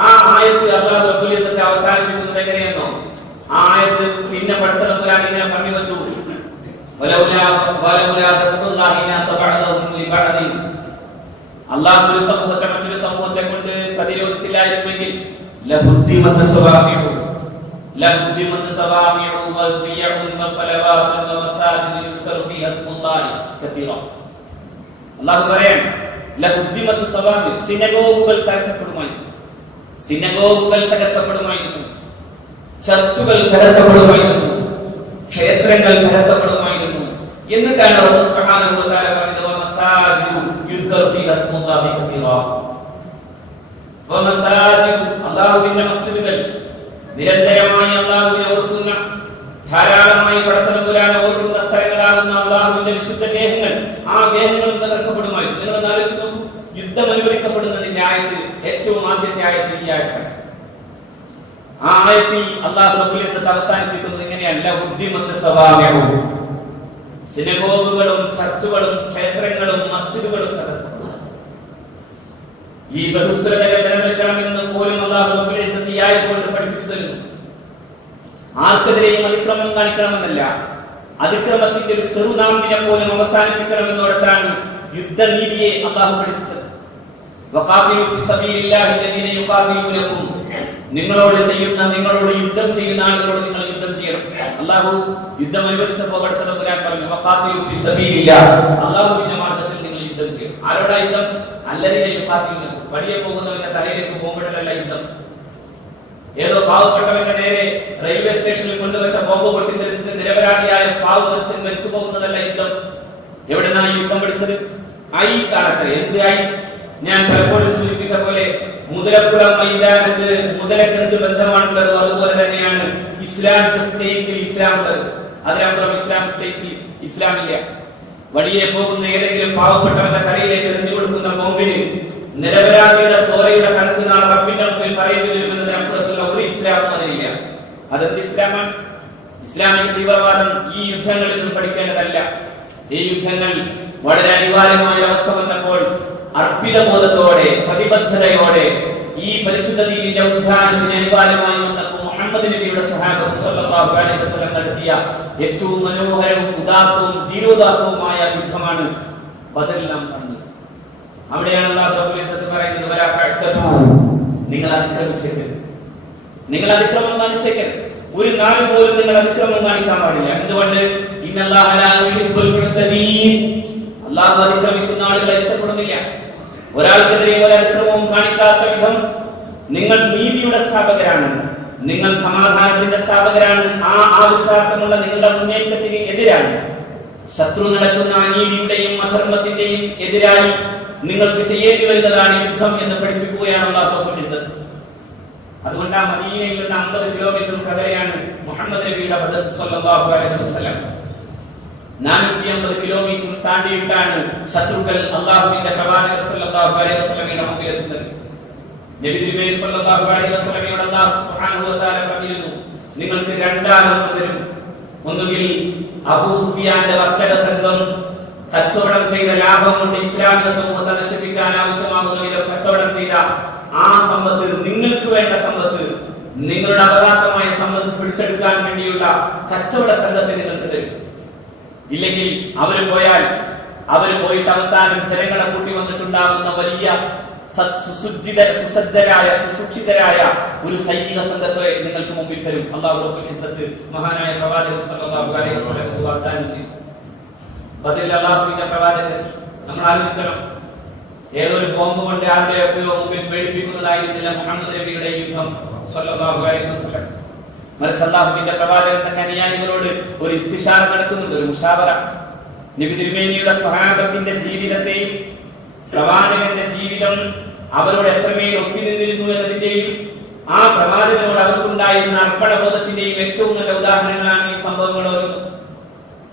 ആ ആയത്ത് അല്ലാഹു റബ്ബുൽ ഇസ്സത്ത് അവസാനിപ്പിക്കുന്നത് എങ്ങനെയെന്നോ, ആ ആയത്ത് പിന്നെ പഠിച്ചതമ്പുരാൻ ഇങ്ങനെ പറഞ്ഞു വെച്ചു, അല്ലാഹു ഒരു സമൂഹത്തെ മറ്റൊരു സമൂഹത്തെ കൊണ്ട് പ്രതിരോധിച്ചില്ലായിരുന്നെങ്കിൽ ലഹുദ്ദിമത്ത് സവാമിഉ വബിയഉൻ വസലവാതുൻ വമസാജിദു യുദ്കറു ഫീഹാ ഇസ്മുല്ലാഹി കസീറാ. അല്ലാഹു പറയാൻ ലഹുദ്ദിമത്ത് സവാമി, സിനഗോഗുകൾ തകർക്കപ്പെടുമായിരുന്നു, ചർച്ചുകൾ തകർക്കപ്പെടുമായിരുന്നു, ക്ഷേത്രങ്ങൾ തകർക്കപ്പെടുമായിരുന്നു. എന്നിട്ടാണ് റബ്ബ് സുബ്ഹാനഹു വ തആല പറഞ്ഞത് വമസാജിദു യുദ്കറു ഫീഹാ ഇസ്മുല്ലാഹി കസീറാ. വമസാജിദു, അല്ലാഹുവിന്റെ മസ്ജിദുകൾ, നിരന്തരമായി അല്ലാഹുവിനെ ഓർക്കുന്ന, ധാരാളമായി പടച്ചതമ്പുരാനെ ഓർക്കുന്ന സ്ഥലങ്ങളാകുന്ന അല്ലാഹുവിന്റെ വിശുദ്ധ ഗേഹങ്ങൾ, ആ ഗേഹങ്ങളും തകർക്കപ്പെടുമായിരുന്നു. നിങ്ങൾ ആലോചിച്ച് നോക്കൂ, യുദ്ധം അനുവദിക്കപ്പെടുന്നതിന്റെ ആയത്ത് ഏറ്റവും ആദ്യത്തെ ആയത്ത് ഈ ആയത്താണ്. ആ ആയത്തിൽ അല്ലാഹു റബ്ബുൽ ഇസ്സത്ത് അവസാനിപ്പിക്കുന്നത് ഇങ്ങനെയല്ല, ഉദ്ദിമത്ത് സവാമിഉ, സിനഗോഗുകളും ചർച്ചുകളും ക്ഷേത്രങ്ങളും മസ്ജിദുകളും തകർക്കപ്പെടും. ഈ ബഹുസ്വരതകൾ നിലനിൽക്കണമെന്ന് പോലും അല്ലാഹു റബ്ബുൽ ഇസ്സത്ത് ഈ ആയത്ത് കൊണ്ട് പഠിപ്പിച്ചു തരുന്നു. ആർക്കെതിരെയും അതിക്രമം കാണിക്കണമെന്നല്ല, അതിക്രമത്തിന്റെ ഒരു ചെറുനാമ്പിനെ പോലും അവസാനിപ്പിക്കണമെന്നോടത്താണ് യുദ്ധനീതിയെ അല്ലാഹു പഠിപ്പിച്ചത്. വഖാതിലു ഫീ സബീലില്ലാഹി അല്ലദീന യുഖാതിലൂനകും, നിങ്ങളോട് യുദ്ധം ചെയ്യുന്ന ആളുകളോട് നിങ്ങൾ യുദ്ധം ചെയ്യണം. അല്ലാഹു യുദ്ധം അനുവദിച്ചപ്പോൾ പഠിച്ചത് പുരാൻ പറഞ്ഞു വഖാതിലു ഫീ സബീലില്ലാഹ്, അല്ലാഹുവിന്റെ മാർഗ്ഗത്തിൽ നിങ്ങൾ യുദ്ധം ചെയ്യണം. ആരോടാ യുദ്ധം? അല്ലദീന യുഖാതിലൂനകും, വഴിയെ പോകുന്നവന്റെ തലയിലേക്ക് ബോംബിടലല്ല യുദ്ധം. ഏതോ പാവപ്പെട്ടവന്റെ നേരെ റെയിൽവേ സ്റ്റേഷനിൽ കൊണ്ടുവച്ച ബോംബ് പൊട്ടിത്തെറിച്ചിട്ട് നിരപരാധിയായ പാവ മനുഷ്യൻ മരിച്ചു പോകുന്നതല്ല യുദ്ധം. എവിടെന്നാണ് യുദ്ധം പഠിച്ചത്? ഐസ് ആണത്ര. എന്ത് ഐസ്? ഞാൻ പലപ്പോഴും സൂചിപ്പിച്ച പോലെ മുതലക്കുളം മൈതാനത്ത് മുതലക്ക് എന്ത് ബന്ധമാണുള്ളത്, അതുപോലെ തന്നെയാണ് ഇസ്ലാമിക് സ്റ്റേറ്റിൽ ഇസ്ലാം ഉള്ളത്. അതിനപ്പുറം ഇസ്ലാമിക് സ്റ്റേറ്റിൽ ഇസ്ലാമില്ല. വഴിയെ പോകുന്ന ഏതെങ്കിലും പാവപ്പെട്ടവന്റെ തലയിലേക്ക് എറിഞ്ഞു കൊടുക്കുന്ന ബോംബിന് നിരപരാധിയുടെ ചോരയുടെ കണക്ക് നാളെ റബ്ബിന്റെ മുമ്പിൽ പറയേണ്ടി വരുമെന്നതിനപ്പുറത്തുള്ള ഒരു ഇസ്ലാമും അതിലില്ല. അതെന്ത് ഇസ്ലാമാണ്? ഇസ്ലാമിക തീവ്രവാദം ഈ യുദ്ധങ്ങളിൽ നിന്നും പഠിക്കേണ്ടതല്ല. ഈ യുദ്ധങ്ങൾ വളരെ അനിവാര്യമായ അവസ്ഥ വന്നപ്പോൾ അർപ്പിതബോധത്തോടെ പ്രതിബദ്ധതയോടെ ഈ പരിശുദ്ധ ദീനിന്റെ ഉദ്ധാനത്തിന് അനിവാര്യമായി വന്നപ്പോൾ മുഹമ്മദ് നബിയുടെ സ്വഹാബത്ത് സ്വല്ലല്ലാഹു അലൈഹി വസല്ലം നടത്തിയ ഏറ്റവും മനോഹരവും ഉദാത്തവും ധീരോദാത്തവുമായ യുദ്ധമാണ് ബദറിൽ നാം കണ്ടത്. അവിടെയാണ് അല്ലാഹു റബ്ബുൽ ഇസ്സത്ത് പറയുന്നത് വലാ തഅതദു, നിങ്ങൾ അതിക്രമിച്ചേക്കരുത്, നിങ്ങൾ അതിക്രമം കാണിച്ചേക്കരുത്. ഒരു നാൾ പോലും നിങ്ങൾ അതിക്രമം കാണിക്കാൻ പാടില്ല. എന്തുകൊണ്ട്? ഇന്നല്ലാഹ ലാ യുഹിബ്ബുൽ മുഅ്തദീൻ, അല്ലാഹു അതിക്രമിക്കുന്ന ആളുകളെ ഇഷ്ടപ്പെടുന്നില്ല. ഒരാൾക്കെതിരെ ഒരു അതിക്രമവും കാണിക്കാത്ത വിധം നിങ്ങൾ നീതിയുടെ സ്ഥാപകരാണ്, നിങ്ങൾ സമാധാനത്തിന്റെ സ്ഥാപകരാണ്. ആ ആവശ്യാർത്ഥമുള്ള നിങ്ങളുടെ മുന്നേറ്റത്തിന് എതിരാണ്. ശത്രു നടത്തുന്ന അനീതിയുടെയും അധർമ്മത്തിന്റെയും എതിരായി നിങ്ങൾക്ക് ചെയ്യേണ്ടി വരുന്നതാണ് യുദ്ധം എന്ന് പഠിപ്പിക്കുകയാണ് അല്ലാഹു റബ്ബുൽ ഇസ്സത്ത്. അതുകൊണ്ട് ആ മദീനയിൽ നിന്ന് 50 കിലോമീറ്റർ അകലെയാണ് മുഹമ്മദ് നബിയുടെ ബദർ സ്വല്ലല്ലാഹു അലൈഹി വസല്ലം. 450 കിലോമീറ്റർ താണ്ടിയിട്ടാണ് ശത്രുക്കൾ അല്ലാഹുവിന്റെ പ്രവാചകർ സ്വല്ലല്ലാഹു അലൈഹി വസല്ലമയുടെ മുമ്പിൽ എത്തുന്നത്. നബി തിരുമേനി സ്വല്ലല്ലാഹു അലൈഹി വസല്ലമയോട് അല്ലാഹു സുബ്ഹാനഹു വ തആല പറഞ്ഞിരുന്നു, നിങ്ങൾക്ക് രണ്ടാളൊന്ന് തരും. ഒന്നുകിൽ അബൂ സുഫിയാന്റെ വർത്തക സംഘം കച്ചവടം ചെയ്ത ലാഭം കൊണ്ട് ഇസ്ലാമിക സമൂഹത്തെ നശിപ്പിക്കാൻ ആവശ്യമാകുന്ന വിധം കച്ചവടം ചെയ്ത ആ സമ്പത്ത്, നിങ്ങൾക്ക് വേണ്ട സമ്പത്ത്, നിങ്ങളുടെ അവകാശമായ സമ്പത്ത് പിടിച്ചെടുക്കാൻ വേണ്ടിയുള്ള കച്ചവട സംഘത്തെ നിങ്ങൾക്ക് തരും. ഇല്ലെങ്കിൽ അവര് പോയിട്ട് അവസാനം ജനങ്ങളെ കൂട്ടി വന്നിട്ടുണ്ടാകുന്ന വലിയ സുസജ്ജരായ സുശിക്ഷിതരായ ഒരു സൈനിക സംഘത്തെ നിങ്ങൾക്ക് മുമ്പിൽ തരും. അല്ലാഹു റബ്ബുൽ ഇസ്സത്ത് മഹാനായ പ്രവാചകൻ സല്ലല്ലാഹു അലൈഹി വസല്ലം വാഗ്ദാനം ചെയ്തു. ബദറിൽ അല്ലാഹുവിന്റെ പ്രവാചകൻ നമ്മൾ ആലോചിക്കണം, ഏതൊരു ബോംബ് കൊണ്ട് ആരുടെയൊക്കെയോ മുമ്പിൽ പേടിപ്പിക്കുന്നതായിരുന്നില്ല മുഹമ്മദ് നബിയുടെ യുദ്ധം സല്ലല്ലാഹു അലൈഹി വസല്ലം. മറിച്ച് അല്ലാഹുവിന്റെ പ്രവാചകൻ തന്റെ അനുയായികളോട് ഒരു ഇസ്തിശാറ നടത്തുന്നുണ്ട്, ഒരു മുഷാവറ. നബി തിരുമേനിയുടെ സ്വഹാബത്തിന്റെ ജീവിതത്തെയും പ്രവാചകന്റെ ജീവിതം അവരോട് എത്രമേൽ ഒപ്പി നിന്നിരുന്നു എന്നതിന്റെയും ആ പ്രവാചകനോട് അവർക്കുണ്ടായിരുന്ന അർപ്പണബോധത്തിന്റെയും ഏറ്റവും നല്ല ഉദാഹരണങ്ങളാണ് ഈ സംഭവങ്ങൾ ഓരോന്നും.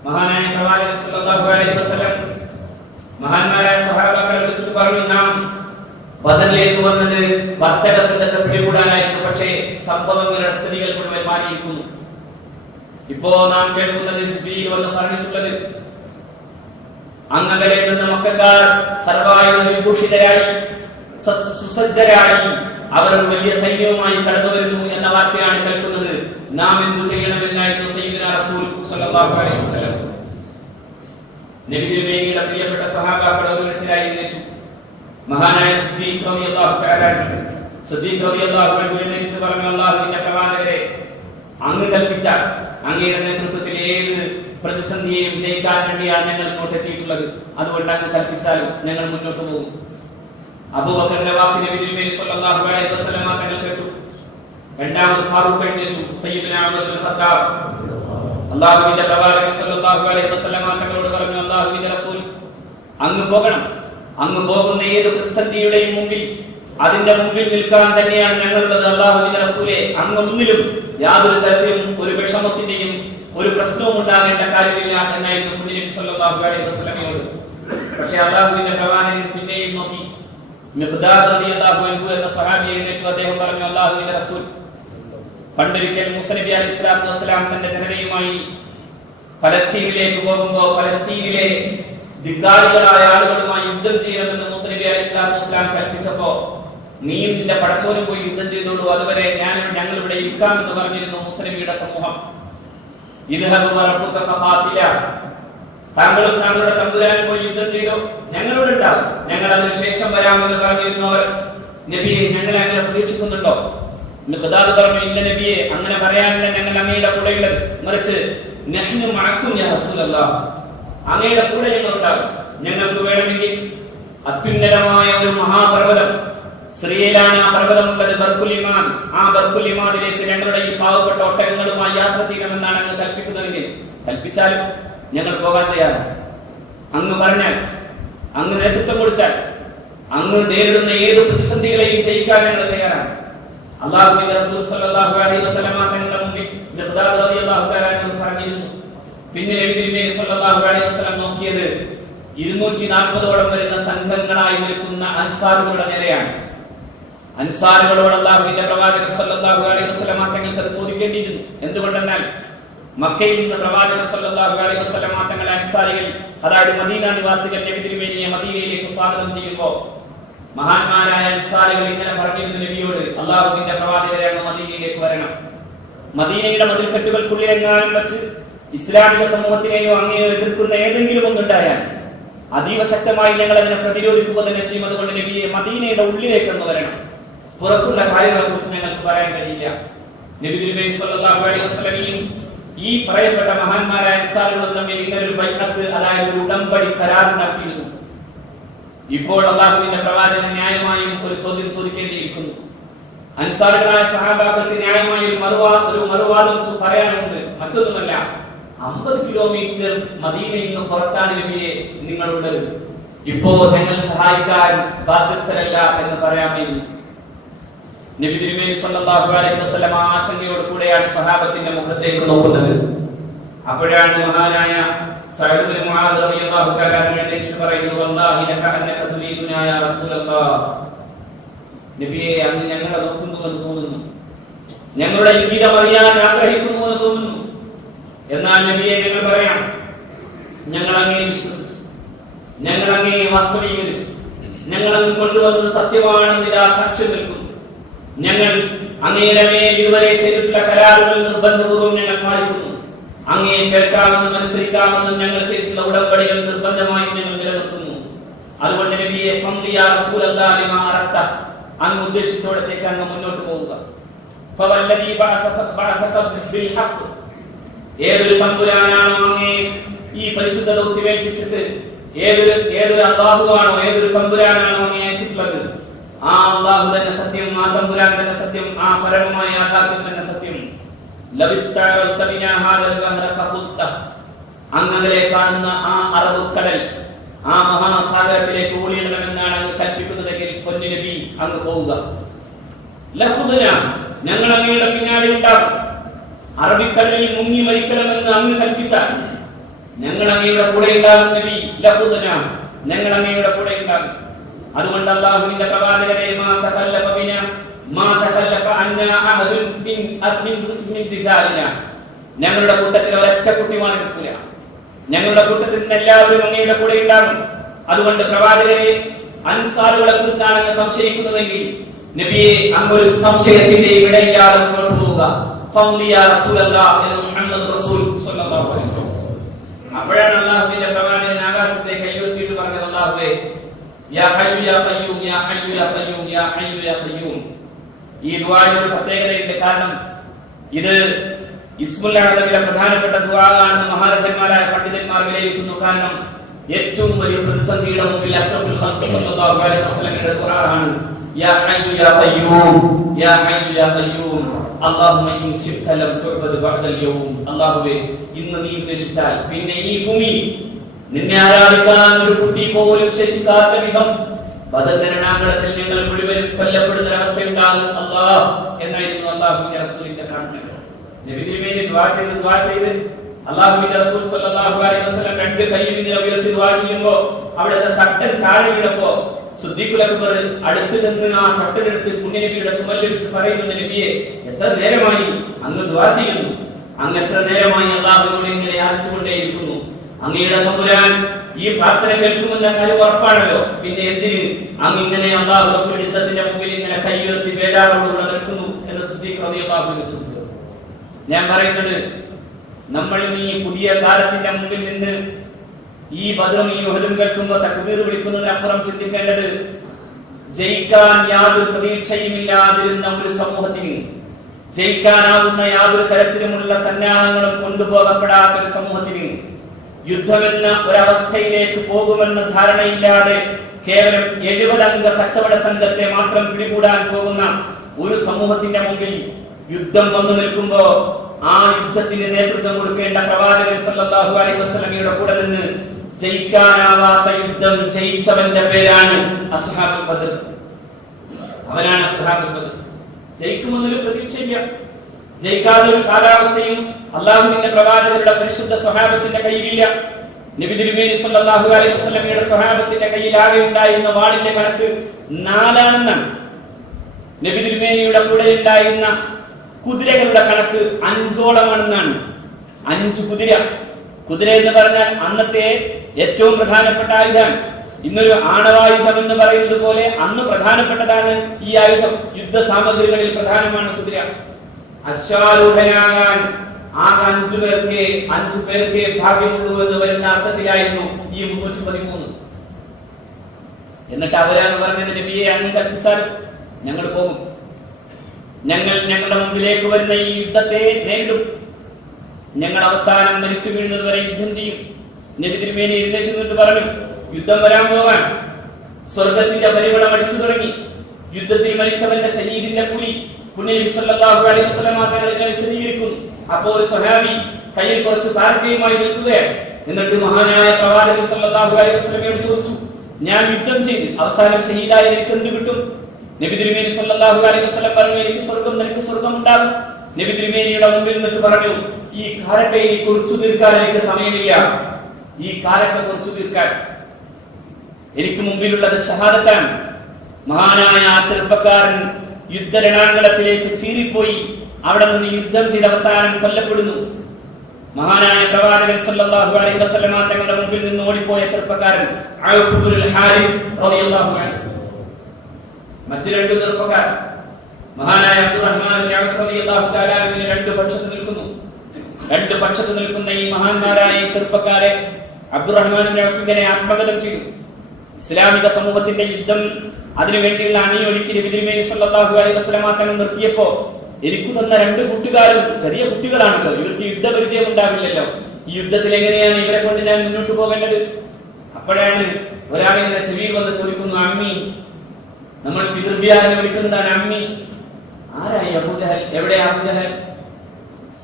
മഹാനായ പ്രവാചകൻ സല്ലല്ലാഹു അലൈഹി വസല്ലം മഹാന്മാരായ സ്വഹാബാക്കളെ വിളിച്ചിട്ട് പറഞ്ഞു, നാം ബദറിലേക്ക് വന്നത് വർത്തക സംഘത്തെ പിടികൂടാനായിരുന്നു, പക്ഷേ സംഭവങ്ങളുടെ സ്ഥിതികൾ മുഴുവൻ മാറിയിരിക്കുന്നു. ഇപ്പോ നാം കേൾക്കുന്നത് ജിബ്രീൽ വന്ന് പറഞ്ഞിട്ടുള്ളത്, അങ്ങനെ നിന്ന് മക്കക്കാർ സർവായുധ വിഭൂഷിതരായി സുസജ്ജരായി അവർ വലിയ സൈന്യവുമായി കടന്നു വരുന്നു എന്ന വാർത്തയാണ് കേൾക്കുന്നത്. നാം എന്തു ചെയ്യണമെന്നായിരുന്നു സയ്യിദുനാ റസൂൽ സ്വല്ലല്ലാഹു അലൈഹി വസല്ലം. നബി തിരുമേനിയുടെ പ്രിയപ്പെട്ട സ്വഹാബാക്കൾ ഓരോരുത്തരായി എഴുന്നേറ്റു. മഹാനായ സിദ്ദീഖ് റളിയല്ലാഹു തആല എഴുന്നേറ്റ് പറഞ്ഞു, അല്ലാഹുവിന്റെ പ്രവാചകരെ, അങ്ങ് കൽപ്പിച്ച അങ്ങയുടെ നേതൃത്വത്തിൽ ഏത് പ്രതിസന്ധിയെയും ജയിക്കാൻ വേണ്ടിയാണ് ഞങ്ങൾ ഇങ്ങോട്ട് എത്തിയിട്ടുള്ളത്. അതുകൊണ്ട് അങ്ങ് കൽപ്പിച്ചാലും ഞങ്ങൾ മുന്നോട്ട് പോകും. അബൂബക്കറിന്റെ വാക്ക് നബി തിരുമേനി സ്വല്ലല്ലാഹു അലൈഹി വസല്ലം തങ്ങൾ കേട്ടു. രണ്ടാമത് ഫാറൂഖ് എഴുന്നേറ്റു, സയ്യിദുനാ ഉമർ ഇബ്നുൽ ഖത്താബ്. അല്ലാഹുവിന്റെ പ്രവാചകൻ സ്വല്ലല്ലാഹു അലൈഹി വസല്ലം തങ്ങളോട് പറഞ്ഞു, അല്ലാഹുവിന്റെ റസൂൽ, അങ്ങ് പോകണം. അങ്ങ് പോകുന്ന ഏത് പ്രതിസന്ധിയുടെയും മുമ്പിൽ, അതിന്റെ മുമ്പിൽ നിൽക്കാൻ തന്നെയാണ് ഞങ്ങളുള്ളത്. അല്ലാഹുവിന്റെ റസൂലേ, അങ്ങ് ഒന്നിലും യാതൊരു തരത്തിലും ഒരു വിഷമത്തിന്റെയും ഒരു പ്രശ്നവും ഉണ്ടാകേണ്ട കാര്യമില്ല എന്നായിരുന്നു നബി സല്ലല്ലാഹു അലൈഹി വസല്ലമയോട്. പക്ഷേ അല്ലാഹുവിന്റെ പ്രവാചകൻ പിന്നെയും നോക്കി. മിഖ്ദാദ് റളിയല്ലാഹു അൻഹു എന്ന സ്വഹാബി എഴുന്നേറ്റു. അദ്ദേഹം പറഞ്ഞു, അല്ലാഹുവിന്റെ റസൂൽ, പണ്ടൊരിക്കൽ മൂസ നബി അലൈഹി സ്വലാത്തു വസ്സലാം തന്റെ ജനതയുമായി ഫലസ്തീനിലേക്ക് പോകുമ്പോൾ ഫലസ്തീനിലെ ധിക്കാരികളായ ആളുകളുമായി യുദ്ധം ചെയ്യണമെന്ന് മൂസ നബി അലൈഹി സ്വലാത്തു വസ്സലാം കൽപ്പിച്ചപ്പോ, നീയും നിന്റെ പടച്ചോനും പോയി യുദ്ധം ചെയ്തോളൂ, അതുവരെ ഞങ്ങൾ ഇവിടെ ഇരിക്കാമെന്ന് പറഞ്ഞിരുന്നു മൂസ നബിയുടെ സമൂഹം. താങ്കളും താങ്കളുടെ തമ്പുരാനും പോയി യുദ്ധം ചെയ്തോ, ഞങ്ങളോട് ഉണ്ടാവും, ഞങ്ങൾ അതിന് ശേഷം വരാമെന്ന് പറഞ്ഞിരുന്നു അവർ. നബിയെ, ഞങ്ങളെ അങ്ങനെ പ്രതീക്ഷിക്കുന്നുണ്ടോ? മിഖ്ദാദ് പറഞ്ഞു, ഇല്ല നബിയെ, അങ്ങനെ പറയാനില്ല, ഞങ്ങൾ അങ്ങയുടെ കൂടെയുള്ളത്. മറിച്ച് നഹ്നു മഅക്കും യാ റസൂലല്ലാഹ്, അങ്ങയുടെ കൂടെ ഞങ്ങൾ ഉണ്ടാകും. ഞങ്ങൾക്ക് വേണമെങ്കിൽ അത്യുന്നതമായ ഒരു മഹാപർവ്വതം, സിറിയയിലാണ് ആ പർവ്വതമുള്ളത്, ബർക്കുൽ ഇമാൻ. ആ ബർക്കുൽ ഇമാനിലേക്ക് ഞങ്ങളുടെ ഈ പാവപ്പെട്ട ഒട്ടകങ്ങളുമായി യാത്ര ചെയ്യണമെന്നാണ് അങ്ങ് കൽപ്പിക്കുന്നതെങ്കിൽ കൽപ്പിച്ചാലും ഞങ്ങൾ പോകാൻ തയ്യാറാണ്. അങ്ങ് പറഞ്ഞാൽ, അങ്ങ് നേതൃത്വം കൊടുത്താൽ, അങ്ങ് നേരിടുന്ന ഏത് പ്രതിസന്ധികളെയും ജയിക്കാൻ ഞങ്ങൾ തയ്യാറാണ്. അല്ലാഹുവിന്റെ റസൂൽ സല്ലല്ലാഹു അലൈഹി വസല്ലം തങ്ങളുടെ മുമ്പിൽ മിഖ്ദാദ് റളിയല്ലാഹു തആല എന്ന് പറഞ്ഞിരുന്നു. പിന്നെ നബി തിരുമേനി സല്ലല്ലാഹു അലൈഹി വസല്ലം നോക്കിയത് 240ഓളം വരുന്ന സംഘങ്ങളായി നിൽക്കുന്ന അൻസാറുകളുടെ നേരെയാണ്. അൻസാറുകളോട് അല്ലാഹുവിന്റെ പ്രവാചകൻ സല്ലല്ലാഹു അലൈഹി വസല്ലം തങ്ങൾക്ക് അത് ചോദിക്കേണ്ടിയിരുന്നു. എന്തുകൊണ്ടെന്നാൽ മക്കയിൽ നിന്ന് പ്രവാചകൻ സല്ലല്ലാഹു അലൈഹി വസല്ലം തങ്ങളെ അൻസാരികൾ, അതായത് മദീന നിവാസികൾ നബി തിരുമേനിയെ മദീനയിലേക്ക് സ്വാഗതം ചെയ്യുമ്പോൾ മഹാന്മാരായ അൻസാരികൾ ഇങ്ങനെ പറഞ്ഞിരുന്നു നബിയോട്, അല്ലാഹുവിന്റെ പ്രവാചകരെ, അങ്ങ് മദീനയിലേക്ക് വരണം. മദീനയുടെ മതിൽക്കെട്ടുകൾക്കുള്ളിലെങ്ങാനും വെച്ച് ഇസ്ലാമിക സമൂഹത്തിനെയോ അങ്ങനെയോ എതിർക്കുന്ന ഏതെങ്കിലും ഒന്നുണ്ടായാൽ അതീവ ശക്തമായി ഞങ്ങൾ അതിനെ പ്രതിരോധിക്കുക തന്നെ ചെയ്യും. അതുകൊണ്ട് നബിയെ, മദീനയുടെ ഉള്ളിലേക്ക് ഒന്ന് വരണം. പുറത്തുള്ള കാര്യങ്ങളെ കുറിച്ച് ഞങ്ങൾക്ക് പറയാൻ കഴിയില്ല. നബി തിരുമേനി സ്വല്ലല്ലാഹു അലൈഹി വസല്ലമയും ഈ പറയപ്പെട്ട മഹാന്മാരായ അൻസാറുകളും തമ്മിൽ ഇങ്ങനൊരു ബൈഅത്ത്, അതായത് ഒരു ഉടമ്പടി കരാറുണ്ടാക്കിയിരുന്നു. ഇപ്പോൾ അല്ലാഹുവിന്റെ പ്രവാചകൻ ന്യായമായും ഒരു ചോദ്യം ചോദിക്കേണ്ടിയിരിക്കുന്നു. അൻസാറുകളായ സ്വഹാബാക്കൾക്ക് ന്യായമായി ഒരു മറുവാദം പറയാനുണ്ട്. മറ്റൊന്നുമല്ല, 50 കിലോമീറ്റർ മദീനയിൽ നിന്ന് പുറത്താണ് നബിയെ നിങ്ങളുള്ളത്. ഇപ്പോ ഞങ്ങൾ സഹായിക്കാൻ ബാധ്യസ്ഥരല്ല എന്ന് പറയാമായിരുന്നു. നബി തിരുമേനി സ്വല്ലല്ലാഹു അലൈഹി വസല്ലം ആശങ്കയോട് കൂടെയാണ് സ്വഹാബത്തിന്റെ മുഖത്തേക്ക് നോക്കുന്നത്. അപ്പോഴാണ് മഹാനായ സഅദ് ഇബ്നു മുആദ് റളിയല്ലാഹു തആല എഴുന്നേറ്റ് പറയുന്നു, വല്ലാഹി ലക അന്നക തുരീദുനാ യാ റസൂലല്ലാഹ്, നബിയെ, അങ്ങ് ഞങ്ങളെ നോക്കുന്നു എന്ന് തോന്നുന്നു, ഞങ്ങളുടെ ഇംഗിതം അറിയാൻ ആഗ്രഹിക്കുന്നു എന്ന് തോന്നുന്നു. എന്നാൽ നബിയെ, ഞങ്ങൾ പറയാം, ഞങ്ങൾ അങ്ങയെ വിശ്വസിച്ചു, ഞങ്ങൾ അങ്ങയെ വാസ്തവീകരിച്ചു. ഞങ്ങൾ അങ്ങ് കൊണ്ടുവന്നത് സത്യമാണെന്ന് ഇതാ സാക്ഷ്യം നിൽക്കുന്നു. ഞങ്ങൾ അങ്ങയുടെ മേൽ ഇതുവരെ ചെയ്തിട്ടുള്ള കരാറുകൾ നിർബന്ധപൂർവ്വം ഞങ്ങൾ പാലിക്കുന്നു. അങ്ങയെ കേൾക്കാമെന്നും അനുസരിക്കാമെന്നും ഞങ്ങൾ ചെയ്തിട്ടുള്ള ഉടമ്പടികൾ നിർബന്ധമായും ഞങ്ങൾ നിലനിർത്തുന്നു. അതുകൊണ്ട് നബിയെ ഫംലി യാ റസൂലല്ലാഹി ലിമാ അറത്ത, അങ്ങ് ഉദ്ദേശിച്ചോടത്തേക്ക് അങ്ങ് മുന്നോട്ട് പോവുക. ഫവല്ലദീ ബഅസക ബിൽ ഹഖ്, ഏതൊരു തമ്പുരാനാണോ അങ്ങയെ ഈ പരിശുദ്ധ ദൗത്യം ഏൽപ്പിച്ചിട്ട്, ഏതൊരു അല്ലാഹുവാണോ, ഏതൊരു തമ്പുരാനാണോ അങ്ങയെ അയച്ചിട്ടുള്ളത്, ആ അല്ലാഹു തന്നെ സത്യം, ആ തമ്പുരാൻ തന്നെ സത്യം, ആ പരമമായ യാഥാർത്ഥ്യം തന്നെ സത്യം. ലവിസ്തഅറത ബിനാ ഹാദൽ ബഹ്റ ഫഖുൽത, അങ്ങലെ കാണുന്ന ആ അറബ് കടൽ, ആ മഹാസാഗരത്തിലേക്ക് ഓടിയിടണമെന്നാണ് അങ്ങ് കൽപ്പിക്കുന്നതെങ്കിൽ പൊന്നു നബി അങ്ങ് പോവുക. ലഖുദന, ഞങ്ങൾ അങ്ങയുടെ പിന്നാലെ ഉണ്ടാകും. അറബിക്കടലിൽ മുങ്ങി മരിക്കണമെന്ന് അങ്ങ് കൽപ്പിച്ചാൽ ഞങ്ങൾ അങ്ങയുടെ കൂടെ ഉണ്ടാകും നബി. ലഖുദന, ഞങ്ങൾ അങ്ങയുടെ കൂടെ ഉണ്ടാകും. അതുകൊണ്ട് അല്ലാഹുവിന്റെ പ്രവാചകരെ മാ തഖല്ലഫ ബിനാ മാ തഖല്ലഫ അന്നാ അഹദുൻ മിൻ റിജാലിനാ, ഞങ്ങളുടെ കൂട്ടത്തിൽ ഒരൊറ്റ കുട്ടിമാർ നിൽക്കില്ല. ഞങ്ങളുടെ കൂട്ടത്തിൽ എല്ലാവരും അങ്ങയുടെ കൂടെ ഉണ്ടാകും. അതുകൊണ്ട് പ്രവാചകരെ, അൻസാറുകളെ കുറിച്ചാണ് അങ്ങ് സംശയിക്കുന്നതെങ്കിൽ നബിയെ അങ്ങ് ഒരു സംശയത്തിന്റെ ഇടയില്ലാതെ മുന്നോട്ട് പോവുക. ഫംലി യാ റസൂലല്ലാഹി എന്ന് മുഹമ്മദ് റസൂൽ സ്വല്ലല്ലാഹു അലൈഹി വസല്ലം. അപ്പോഴാണ് അല്ലാഹുവിന്റെ പ്രവാചകൻ ആകാശത്തേക്ക് കൈയുയർത്തിയിട്ട് പറഞ്ഞത്, അല്ലാഹുവേ, യാ ഹയ്യു യാ ഖയ്യൂം, യാ ഹയ്യു യാ ഖയ്യൂം, യാ ഹയ്യു യാ ഖയ്യൂം. ഈ ദുആയുടെ ഒരു പ്രത്യേകതയുണ്ട്. കാരണം ഇത് ഇസ്മുൽ അഅ്ലമിലെ പ്രധാനപ്പെട്ട ദുആ ആണെന്ന് മഹാരഥന്മാരായ പണ്ഡിതന്മാർ വിലയിരുത്തുന്നു. കാരണം ഏറ്റവും വലിയ പ്രതിസന്ധിയുടെ മുമ്പിൽ അസ്റഫുൽ ഖൽഖ് സല്ലല്ലാഹു അലൈഹി വസല്ലമയുടെ ദുആ ആണ് യാ ഹയ്യു യാ ഖയ്യൂം, യാ ഹയ്യു യാ ഖയ്യൂം, അല്ലാഹുമ്മ ഇൻ ശിഅ്ത ലം തുഅബദ് ബഅദൽ യൗം. അല്ലാഹുവേ, ഇന്ന് നീ ഉദ്ദേശിച്ചാൽ പിന്നെ ഈ ഭൂമി നിന്നെ ആരാധിക്കാൻ ഒരു കുട്ടി പോലും ശേഷിക്കാത്ത വിധം ബദർ രണാങ്കണത്തിൽ ഞങ്ങൾ മുഴുവൻ കൊല്ലപ്പെടുന്ന അവസ്ഥയുണ്ടാകും അല്ലാഹ് എന്നായിരുന്നു അല്ലാഹുവിന്റെ റസൂലിന്റെ പ്രാർത്ഥന. നബി തിരുമേനി ദുആ ചെയ്ത് അല്ലാഹുവിന്റെ റസൂൽ സല്ലല്ലാഹു അലൈഹി വസല്ലം രണ്ട് കൈയിൽ ഇങ്ങനെ ഉയർത്തി ദുആ ചെയ്യുമ്പോൾ അവിടുത്തെ തട്ടൻ താഴെ വീണപ്പോൾ സിദ്ദീഖുൽ അക്ബർ അടുത്ത് ചെന്ന് ആ തട്ടനെടുത്ത് പുണ്യനബിയുടെ ചുമലിലിട്ട് പറയുന്നത്, നബിയെ, എത്ര നേരമായി അങ്ങ് ദുആ ചെയ്യുന്നു, അങ്ങ് എത്ര നേരമായി അല്ലാഹുവിനോട് ഇങ്ങനെ യാചിച്ചുകൊണ്ടേയിരിക്കുന്നു. അങ്ങയുടെ തമ്പുരാൻ ഈ പ്രാർത്ഥന കേൾക്കുമെന്ന കാര്യം ഉറപ്പാണല്ലോ, പിന്നെ എന്തിന് അങ്ങ് ഇങ്ങനെ അല്ലാഹു റബ്ബുൽ ഇസ്സത്തിന്റെ മുമ്പിൽ ഇങ്ങനെ കൈ ഉയർത്തി ബേജാറോടുകൂടെ നിൽക്കുന്നു എന്ന് സിദ്ദീഖ് റളിയല്ലാഹു അൻഹു ചോദിച്ചു. ഞാൻ പറയുന്നത്, നമ്മൾ ഈ പുതിയ കാലത്തിന്റെ മുമ്പിൽ നിന്ന് ഈ ബദറും ഈ ഉഹദും കേൾക്കുമ്പോൾ തക്ബീർ വിളിക്കുന്നതിനപ്പുറം ചിന്തിക്കേണ്ടത്, ജയിക്കാൻ യാതൊരു പ്രതീക്ഷയുമില്ലാതിരുന്ന ഒരു സമൂഹത്തിന്, ജയിക്കാനാവുന്ന യാതൊരു തരത്തിലുമുള്ള സന്നാഹങ്ങളും കൊണ്ടുപോകപ്പെടാത്ത ഒരു സമൂഹത്തിന്, യുദ്ധമെന്ന ഒരവസ്ഥയിലേക്ക് പോകുമെന്ന ധാരണയില്ലാതെ കേവലം 70 അംഗ കച്ചവട സംഘത്തെ മാത്രം പിടികൂടാൻ പോകുന്ന ഒരു സമൂഹത്തിന്റെ മുമ്പിൽ യുദ്ധം വന്നു നിൽക്കുമ്പോ ആ യുദ്ധത്തിന് നേതൃത്വം കൊടുക്കേണ്ട പ്രവാചകൻ സല്ലല്ലാഹു അലൈഹി വസല്ലമയുടെ കൂടെ നിന്ന് ജയിക്കാനാവാത്ത യുദ്ധം ജയിച്ചവന്റെ പേരാണ് അസ്ഹാബുൽ ബദർ. അവനാണ് അസ്ഹാബുൽ ബദർ. ജയിക്കുമെന്നൊരു പ്രതീക്ഷയില്ല, ജയിക്കാതെ ഒരു കാലാവസ്ഥയും അല്ലാഹുവിന്റെ പ്രവാചകരുടെ പരിശുദ്ധ സ്വഹാബത്തിന്റെ കയ്യിലില്ല. നബി തിരുമേനി സല്ലല്ലാഹു അലൈഹി വസല്ലമയുടെ സ്വഹാബത്തിന്റെ കയ്യിൽ ആകെ ഉണ്ടായിരുന്ന വാളിന്റെ കണക്ക് 4 ആണെന്നാണ്. നബി തിരുമേനിയുടെ കൂടെ ഉണ്ടായിരുന്ന കുതിരകളുടെ കണക്ക് 5ഓളമാണെന്നാണ്. 5 കുതിര. കുതിര എന്ന് പറഞ്ഞാൽ അന്നത്തെ ഏറ്റവും പ്രധാനപ്പെട്ട ആയുധമാണ്. ഇന്നൊരു ആണവായുധം എന്ന് പറയുന്നത് പോലെ അന്ന് പ്രധാനപ്പെട്ടതാണ് ഈ ആയുധം. യുദ്ധ സാമഗ്രികളിൽ പ്രധാനമാണ് കുതിര. അശ്വാരൂഢനാകാൻ ആകെ 5 പേർക്ക് ഭാഗ്യമുള്ളൂ എന്ന് വരുന്ന അർത്ഥത്തിലായിരുന്നു ഈ 313. എന്നിട്ട് അവരാണ് പറഞ്ഞത്, നബിയെ, അങ്ങ് കൽപ്പിച്ചാൽ ഞങ്ങൾ പോകും, ഞങ്ങൾ ഞങ്ങളുടെ മുമ്പിലേക്ക് വരുന്ന ഈ യുദ്ധത്തെ നേരിടും, ഞങ്ങൾ അവസാനം മരിച്ചു വീഴുന്നത് വരെ യുദ്ധം ചെയ്യും. നബി തിരുമേനി എഴുന്നേറ്റ് നിന്നിട്ട് പറഞ്ഞു, യുദ്ധം വരാൻ പോകാൻ, സ്വർഗത്തിന്റെ പരിമളം അടിച്ചു തുടങ്ങി, യുദ്ധത്തിൽ മരിച്ചവന്റെ ശരീരത്തിന്റെ കൂലി പുണ്യനബി സല്ലല്ലാഹു അലൈഹി വസല്ലം തങ്ങൾ വിശദീകരിക്കുന്നു. അപ്പോൾ ഒരു സ്വഹാബി കയ്യിൽ കുറച്ച് താരകയുമായി നിൽക്കുകയാണ്. എന്നിട്ട് മഹാനായ പ്രവാചകൻ സല്ലല്ലാഹു അലൈഹി വസല്ലമയോട് ചോദിച്ചു, ഞാൻ യുദ്ധം ചെയ്ത് അവസാനം ഷഹീദായി എനിക്ക് എന്ത് കിട്ടും? നബി തിരുമേനി സല്ലല്ലാഹു അലൈഹി വസല്ലം പറഞ്ഞു, എനിക്ക് സ്വർഗം, നിനക്ക് സ്വർഗം ഉണ്ടാകും. നബി തിരുമേനിയുടെ മുമ്പിൽ നിന്നിട്ട് പറഞ്ഞു, ഈ കാരക്കയെ കുറിച്ചു തീർക്കാൻ എനിക്ക് സമയമില്ല, ഈ കാരക്ക കുറിച്ചു തീർക്കാൻ എനിക്ക് മുമ്പിലുള്ളത് ഷഹാദത്താണ്. മഹാനായ ആ ചെറുപ്പക്കാരൻ യുദ്ധരണാങ്കണത്തിലേക്ക് ചീറിപ്പോയി അവിടെ നിന്ന് യുദ്ധം ചെയ്ത് അവസാനം കൊല്ലപ്പെടുന്നു. മഹാനായ പ്രവാചകൻ സല്ലല്ലാഹു അലൈഹി വസല്ലമ തങ്ങളുടെ മുമ്പിൽ നിന്ന് ഓടിപ്പോയ ചെറുപ്പക്കാരൻ ഔഫ് ഇബ്നുൽ ഹാരിസ് റളിയല്ലാഹു അൻഹു. മറ്റു രണ്ട് ചെറുപ്പക്കാർ മഹാനായ അബ്ദുറഹ്മാൻ ഇബ്നു ഔഫ് റളിയല്ലാഹു തആല അൻഹു രണ്ട് പക്ഷത്ത് നിൽക്കുന്ന ഈ മഹാന്മാരായ ചെറുപ്പക്കാരെ അബ്ദുറഹ്മാൻ ഇബ്നു ഔഫ് ഇങ്ങനെ ആത്മഗതം ചെയ്തു. ഇസ്ലാമിക സമൂഹത്തിന്റെ യുദ്ധം അതിനുവേണ്ടിയുള്ള അണിയൊരുക്കി നബി തിരുമേനി സല്ലല്ലാഹു അലൈഹി വസല്ലമ തങ്ങൾ നിർത്തിയപ്പോ എനിക്ക് തന്ന രണ്ട് കൂട്ടുകാരും ചെറിയ കുട്ടികളാണല്ലോ, ഇവർക്ക് യുദ്ധപരിചയം ഉണ്ടാവില്ലല്ലോ. ഈ യുദ്ധത്തിൽ എങ്ങനെയാണ് ഇവരെ കൊണ്ട് ഞാൻ മുന്നോട്ട് പോകേണ്ടത്? അപ്പോഴാണ് ഒരാളിങ്ങനെ ചെവിയിൽ വന്ന് ചോദിക്കുന്നു, അമ്മി, നമ്മൾ പിതൃവ്യാനെ വിളിക്കുന്നതാണ് അമ്മി. ആരായി അബൂജഹൽ? എവിടെയാ അബൂജഹൽ?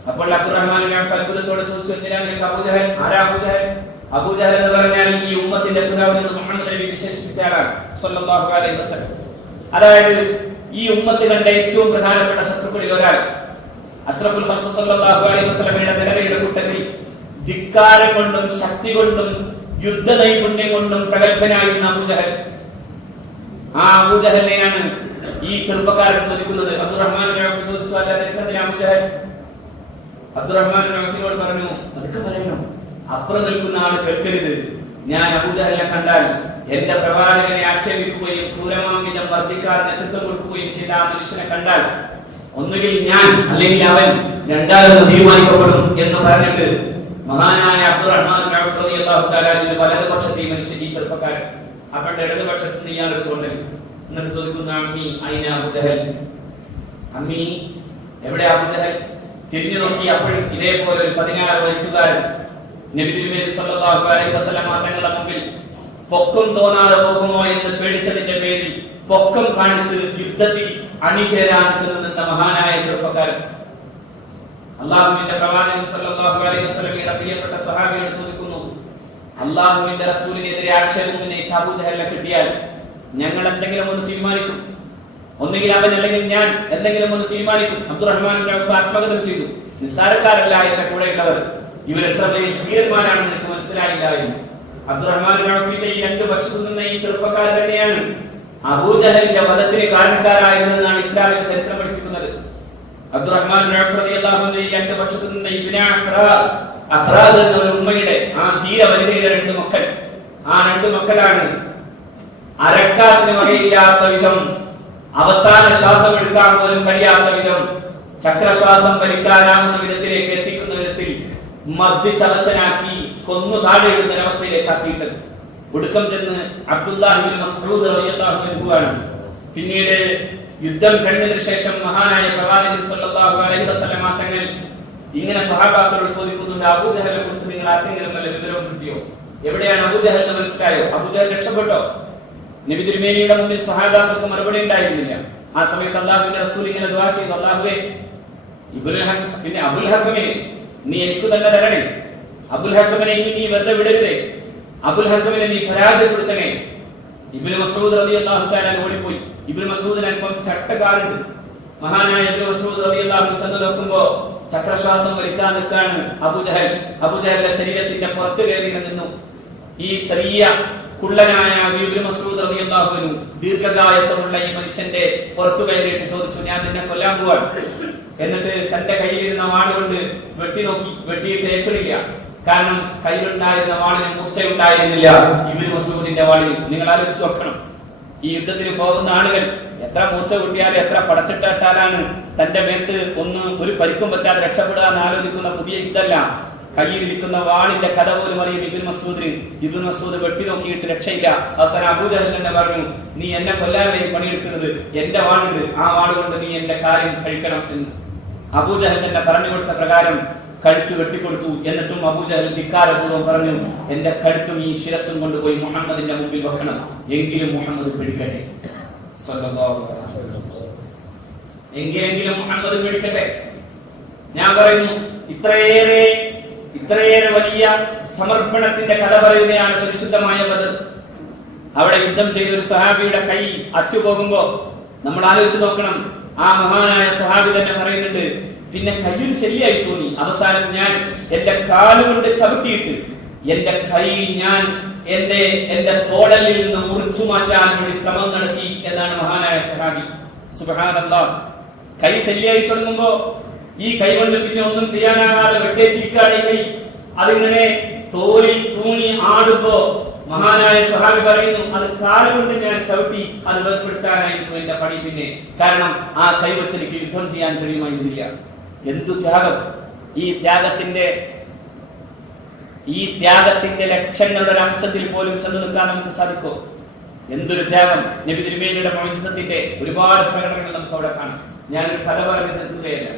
അപ്പോൾ അബ്ദുറഹ്മാൻ അത്ഭുതത്തോടെ ചോദിച്ചു, എന്തിനാ നിനക്ക് അബൂജഹൽ? ആരാ അബൂജഹൽ? അബൂജഹൽ എന്ന് പറഞ്ഞാൽ ഈ ഉമ്മത്തിന്റെ ഫിറഔൻ എന്ന് മുഹമ്മദ് നബി വിശേഷിപ്പിച്ച ആളാണ് സ്വല്ലല്ലാഹു അലൈഹി വസല്ലം. അതായത് ഈ ഉമ്മത്ത് കണ്ട ഏറ്റവും പ്രധാനപ്പെട്ട ശത്രുക്കളിൽ ഒരാൾ. അഷ്റഫുൽ ഖൽഖ് സ്വല്ലല്ലാഹു അലൈഹി വസല്ലമയുടെ ജനതയുടെ കൂട്ടത്തിൽ ധിക്കാരം കൊണ്ടും ശക്തി കൊണ്ടും യുദ്ധ നൈപുണ്യം കൊണ്ടും പ്രഗത്ഭനായിരുന്ന അബൂജഹൽ. ആ അബൂജഹലിനെയാണ് ഈ ചെറുപ്പക്കാരൻ ചോദിക്കുന്നത്. അബ്ദുറഹ്മാൻ ചോദിച്ചു, അല്ലാതെ എന്തിനാ അബൂജഹൽ? അബ്ദുറഹ്മാൻ പറഞ്ഞു, അതൊക്കെ പറയണം, അപ്പുറം നിൽക്കുന്ന ആൾ കേൾക്കരുത്. ഞാൻ അബൂജഹലിനെ കണ്ടാൽ എന്റെ പ്രവാചകനെ ആക്ഷേപിക്കുകയും ക്രൂരമാംവിധം വർദ്ധിക്കാതെ നേതൃത്വം കൊടുക്കുകയും ചെയ്ത ആ മനുഷ്യനെ കണ്ടാൽ ഒന്നുകിൽ ഞാൻ അല്ലെങ്കിൽ അവൻ രണ്ടാമത് തീരുമാനിക്കപ്പെടും എന്ന് പറഞ്ഞിട്ട് മഹാനായ അബ്ദുറഹ്മാൻ റളിയല്ലാഹു തആല അൻഹു വലതുപക്ഷത്തെ ഈ മനുഷ്യൻ, ഈ ചെറുപ്പക്കാരൻ അവരുടെ ഇടതുപക്ഷത്ത് നിന്ന് ഇയാൾ എടുത്തുകൊണ്ട് എന്നിട്ട് ചോദിക്കുന്ന, അമ്മി ഐന അബൂജഹൽ? അമ്മി, എവിടെ അബൂജഹൽ? തിരിഞ്ഞു നോക്കി അപ്പോൾ ഇതേപോലെ ഒരു 16 വയസ്സുകാരൻ നബി തിരുമേനി സല്ലല്ലാഹു അലൈഹി വസല്ലമ തങ്ങളുടെ മുമ്പിൽ പൊക്കം തോന്നാതെ പോകുമോ എന്ന് പേടിച്ചതിന്റെ പേരിൽ പൊക്കം കാണിച്ച് യുദ്ധത്തിൽ അണിചേരാൻ ചെന്ന് നിന്ന മഹാനായ ചെറുപ്പക്കാരൻ. അല്ലാഹുവിന്റെ പ്രവാചകൻ സല്ലല്ലാഹു അലൈഹി വസല്ലമയുടെ പ്രിയപ്പെട്ട സ്വഹാബിയോട് ചോദിക്കുന്നു, അല്ലാഹുവിന്റെ റസൂലിനെതിരെ ആക്ഷേപം ഉന്നയിച്ച അബൂജഹലിനെ കിട്ടിയാൽ ഞങ്ങൾ എന്തെങ്കിലും ഒന്ന് തീരുമാനിക്കും, ഒന്നുകിൽ അവൻ അല്ലെങ്കിൽ ഞാൻ എന്തെങ്കിലും ഒന്ന് തീരുമാനിക്കും. അബ്ദുറഹ്മാൻ ഇബ്നു ഔഫ് ആത്മഗതം ചെയ്തു, നിസ്സാരക്കാരല്ല എന്റെ കൂടെയുള്ളവർ, ഇവർ എത്ര വലിയ ധീരന്മാരാണെന്ന് എനിക്ക് മനസ്സിലായില്ല എന്ന്. അബ്ദുറഹ്മാൻ ഇബ്നു ഔഫിന്റെ ഈ രണ്ട് പക്ഷത്തു നിന്ന് ഈ ചെറുപ്പക്കാർ തന്നെയാണ് അബൂജഹലിന്റെ വധത്തിന് കാരണക്കാരായതെന്നാണ് ഇസ്ലാമിക ചരിത്രം പഠിപ്പിക്കുന്നത്. അബ്ദുറഹ്മാൻ ഇബ്നു ഔഫ് റളിയല്ലാഹു അൻഹു ഈ രണ്ട് പക്ഷത്തു നിന്ന് ഇബ്നു അഫ്രാദ് എന്ന ഒരു ഉമ്മയുടെ ആ ധീര വനിതയുടെ രണ്ട് മക്കൾ. ആ രണ്ട് മക്കളാണ് അരക്കാശിന് വകയില്ലാത്ത വിധം, അവസാന ശ്വാസം എടുക്കാൻ പോലും കഴിയാത്ത വിധം, ചക്രശ്വാസം വലിക്കാനാവുന്ന വിധത്തിലേക്ക് എത്തിക്കുന്ന വിധത്തിൽ മർദ്ദിച്ചവശനാക്കി കൊന്നു താഴെയിടുന്ന ഒരവസ്ഥയിലേക്ക് ആക്കിയിട്ട് ഒടുക്കം ചെന്ന് അബ്ദുല്ലാഹി ഇബ്നു മസ്ഊദ് റളിയല്ലാഹു അൻഹു ആണ്. പിന്നീട് യുദ്ധം കഴിഞ്ഞതിന് ശേഷം മഹാനായ പ്രവാചകൻ സല്ലല്ലാഹു അലൈഹി വസല്ലമ തങ്ങൾ ഇങ്ങനെ സ്വഹാബാക്കളോട് ചോദിക്കുന്നുണ്ട്, അബൂജഹലിനെ കുറിച്ച് നിങ്ങൾ ആർക്കെങ്കിലും വല്ല വിവരവും കിട്ടിയോ? എവിടെയാണ് അബൂജഹൽ എന്ന് മനസ്സിലായോ? അബൂജഹൽ രക്ഷപ്പെട്ടോ? നബി തിരുമേനിയുടെ മുന്നിൽ സ്വഹാബാക്കൾക്ക് മറുപടി ഉണ്ടായിരുന്നില്ല. ആ സമയത്ത് അല്ലാഹുവിന്റെ റസൂൽ ഇങ്ങനെ ദുആ ചെയ്തു, അല്ലാഹുവേ, പിന്നെ അബുൽ ഹക്കമിനെ നീ എനിക്ക് തന്നെ തരണേ, അബുൽ ഹക്കമിനെ ഇനി നീ വെറുതെ വിടരുതേ, അബുൽ ഹക്കമിനെ നീ പരാജയപ്പെടുത്തണേ. ഇബ്നു മസ്ഊദ് റളിയല്ലാഹു തആല ഓടിപ്പോയി. ഇബ്നു മസ്ഊദിന് അല്പം ചട്ടക്കാലുണ്ട്. മഹാനായ ഇബ്നു മസ്ഊദ് റളിയല്ലാഹു അൻഹു ചെന്ന് നോക്കുമ്പോ ചക്രശ്വാസം വലിക്കാൻ നിൽക്കാണ് അബൂജഹൽ. അബൂജഹലിന്റെ ശരീരത്തിന്റെ പുറത്ത് കയറി നിന്നു. ഈ ചെറിയ കുള്ളനായ ഇബ്നു മസ്ഊദ് റളിയല്ലാഹു അൻഹു ദീർഘകായത്വമുള്ള ഈ മനുഷ്യന്റെ പുറത്തു കയറിയിട്ട് ചോദിച്ചു, ഞാൻ നിന്നെ കൊല്ലാൻ പോവാണ്. എന്നിട്ട് തന്റെ കയ്യിലിരുന്ന വാൾ കൊണ്ട് വെട്ടി നോക്കി, വെട്ടിയിട്ട് ഏൽപ്പില്ല. കാരണം കയ്യിലുണ്ടായിരുന്ന വാളിന് മൂർച്ചയുണ്ടായിരുന്നില്ല ഇബ്നു മസ്ഊദിന്റെ വാളിന്. നിങ്ങൾ ആലോചിച്ച് നോക്കണം, ഈ യുദ്ധത്തിന് പോകുന്ന ആളുകൾ എത്ര മൂർച്ച കൂട്ടിയാലും എത്ര പടച്ചിട്ടാലാണ് തന്റെ മേത്ത് ഒരു പരിക്കും പറ്റാതെ രക്ഷപ്പെടുക എന്ന് ആലോചിക്കുന്ന പുതിയ യുദ്ധമല്ല. കയ്യിലിരിക്കുന്ന വാളിന്റെ കഥ പോലും അറിയും ഇബ്നു മസ്ഊദിന്. ഇബ്നു മസ്ഊദ് വെട്ടി നോക്കിയിട്ട് രക്ഷയില്ല. അവസാനം അബൂജഹൽ തന്നെ പറഞ്ഞു, നീ എന്നെ കൊല്ലാനല്ലേ പണിയെടുക്കുന്നത്, എന്റെ വാളുണ്ട്, ആ വാളുകൊണ്ട് നീ എന്റെ കാര്യം കഴിക്കണം എന്ന്. അബൂജഹൽ തന്നെ പറഞ്ഞു കൊടുത്ത പ്രകാരം കഴുത്ത് വെട്ടിക്കൊടുത്തു. എന്നിട്ടും അബൂജഹൽ ധിക്കാരപൂർവ്വം പറഞ്ഞു, എന്റെ കഴുത്തും ഈ ശിരസും കൊണ്ടുപോയി മുഹമ്മദിന്റെ മുമ്പിൽ വെക്കണം, എങ്കിലും മുഹമ്മദ് പിടിക്കട്ടെ. എങ്കിലും മുഹമ്മദ് പിടിക്കട്ടെ. ഞാൻ പറയുന്നു, ഇത്രയേറെ വലിയ സമർപ്പണത്തിന്റെ കഥ പറയുകയാണ് പരിശുദ്ധമായ ബദർ. അവിടെ യുദ്ധം ചെയ്ത ഒരു സഹാബിയുടെ കൈ അറ്റുപോകുമ്പോ നമ്മൾ ആലോചിച്ച് നോക്കണം. ആ മഹാനായ സഹാബി തന്നെ പറയുന്നുണ്ട്, പിന്നെ കയ്യിൽ ശരിയായി തോന്നി. അവസാനം ഞാൻ എന്റെ കാലുകൊണ്ട് ചവിട്ടിയിട്ട് എന്റെ കൈ ഞാൻ എന്റെ തോടലിൽ നിന്ന് മുറിച്ചു മാറ്റാൻ വേണ്ടി ശ്രമം നടത്തി എന്നാണ് മഹാനായ സഹാബി. സുബ്ഹാനല്ലാഹ്. കൈ ശരിയായി തുടങ്ങുമ്പോ ഈ കൈ കൊണ്ട് പിന്നെ ഒന്നും ചെയ്യാനാകാതെ വെട്ടേറ്റിരിക്കാണ് ഈ കൈ. അതിങ്ങനെ തോലിൽ തൂങ്ങി ആടുമ്പോ മഹാനായ സ്വഹാബി പറയുന്നു, അത് കാലുകൊണ്ട് ഞാൻ ചവിട്ടി അത് വേർപ്പെടുത്താനായിരുന്നു എന്റെ പണി. പിന്നെ കാരണം ആ കൈ വെച്ച് എനിക്ക് യുദ്ധം ചെയ്യാൻ കഴിയുമായിരുന്നില്ല. എന്തു ത്യാഗം! ഈ ത്യാഗത്തിന്റെ ലക്ഷങ്ങളുടെ ഒരു അംശത്തിൽ പോലും ചെന്ന് നിൽക്കാൻ നമുക്ക് സാധിക്കും. എന്തൊരു ത്യാഗം! നബി തിരുമേനിയുടെ മൗജിസത്തിന്റെ ഒരുപാട് പ്രകടനങ്ങൾ നമുക്ക് അവിടെ കാണാം. ഞാനൊരു കഥ പറഞ്ഞു തീർക്കുകയല്ല.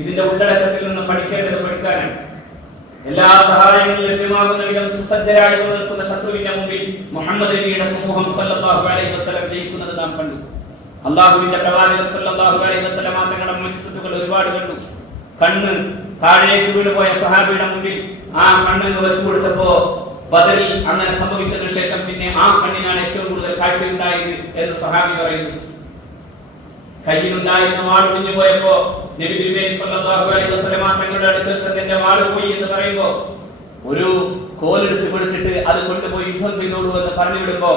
ഇതിന്റെ ഉള്ളടക്കത്തിൽ നിന്ന് പഠിക്കേണ്ടത് പഠിക്കാനാണ്. എല്ലാ സഹായങ്ങളും ലഭ്യമാകുന്ന വിധം സുസജ്ജരായി നിൽക്കുന്ന ശത്രുവിന്റെ മുമ്പിൽ മുഹമ്മദ് നബിയുടെ സമൂഹം സല്ലല്ലാഹു അലൈഹി വസല്ലം ജയിക്കുന്നത് നാം കണ്ടു. അല്ലാഹുവിന്റെ പ്രവാചകൻ സല്ലല്ലാഹു അലൈഹി വസല്ലം തങ്ങളുടെ മുഅ്ജിസത്തുകൾ ഒരുപാട് കണ്ടു. കണ്ണ് താഴേക്ക് വീണുപോയ സ്വഹാബിയുടെ മുമ്പിൽ ആ കണ്ണിന് വെച്ചു കൊടുത്തപ്പോ ബദറിൽ അങ്ങനെ സംഭവിച്ചതിനു ശേഷം പിന്നെ ആ കണ്ണിനാണ് ഏറ്റവും കൂടുതൽ കാഴ്ചയുണ്ടായത് എന്ന് സ്വഹാബി പറയുന്നു. കയ്യിലുണ്ടായിരുന്ന വാൾ ഒടിഞ്ഞു പോയപ്പോ നബി തിരുമേനി സ്വല്ലല്ലാഹു അലൈഹി വസല്ലം തങ്ങളുടെ അടുക്കൽ ചെന്ന് എന്റെ വാൾ പോയി എന്ന് പറയുമ്പോ ഒരു കോലെടുത്ത് കൊടുത്തിട്ട് അത് കൊണ്ടുപോയി യുദ്ധം ചെയ്തോളൂ എന്ന് പറഞ്ഞു വിടുമ്പോ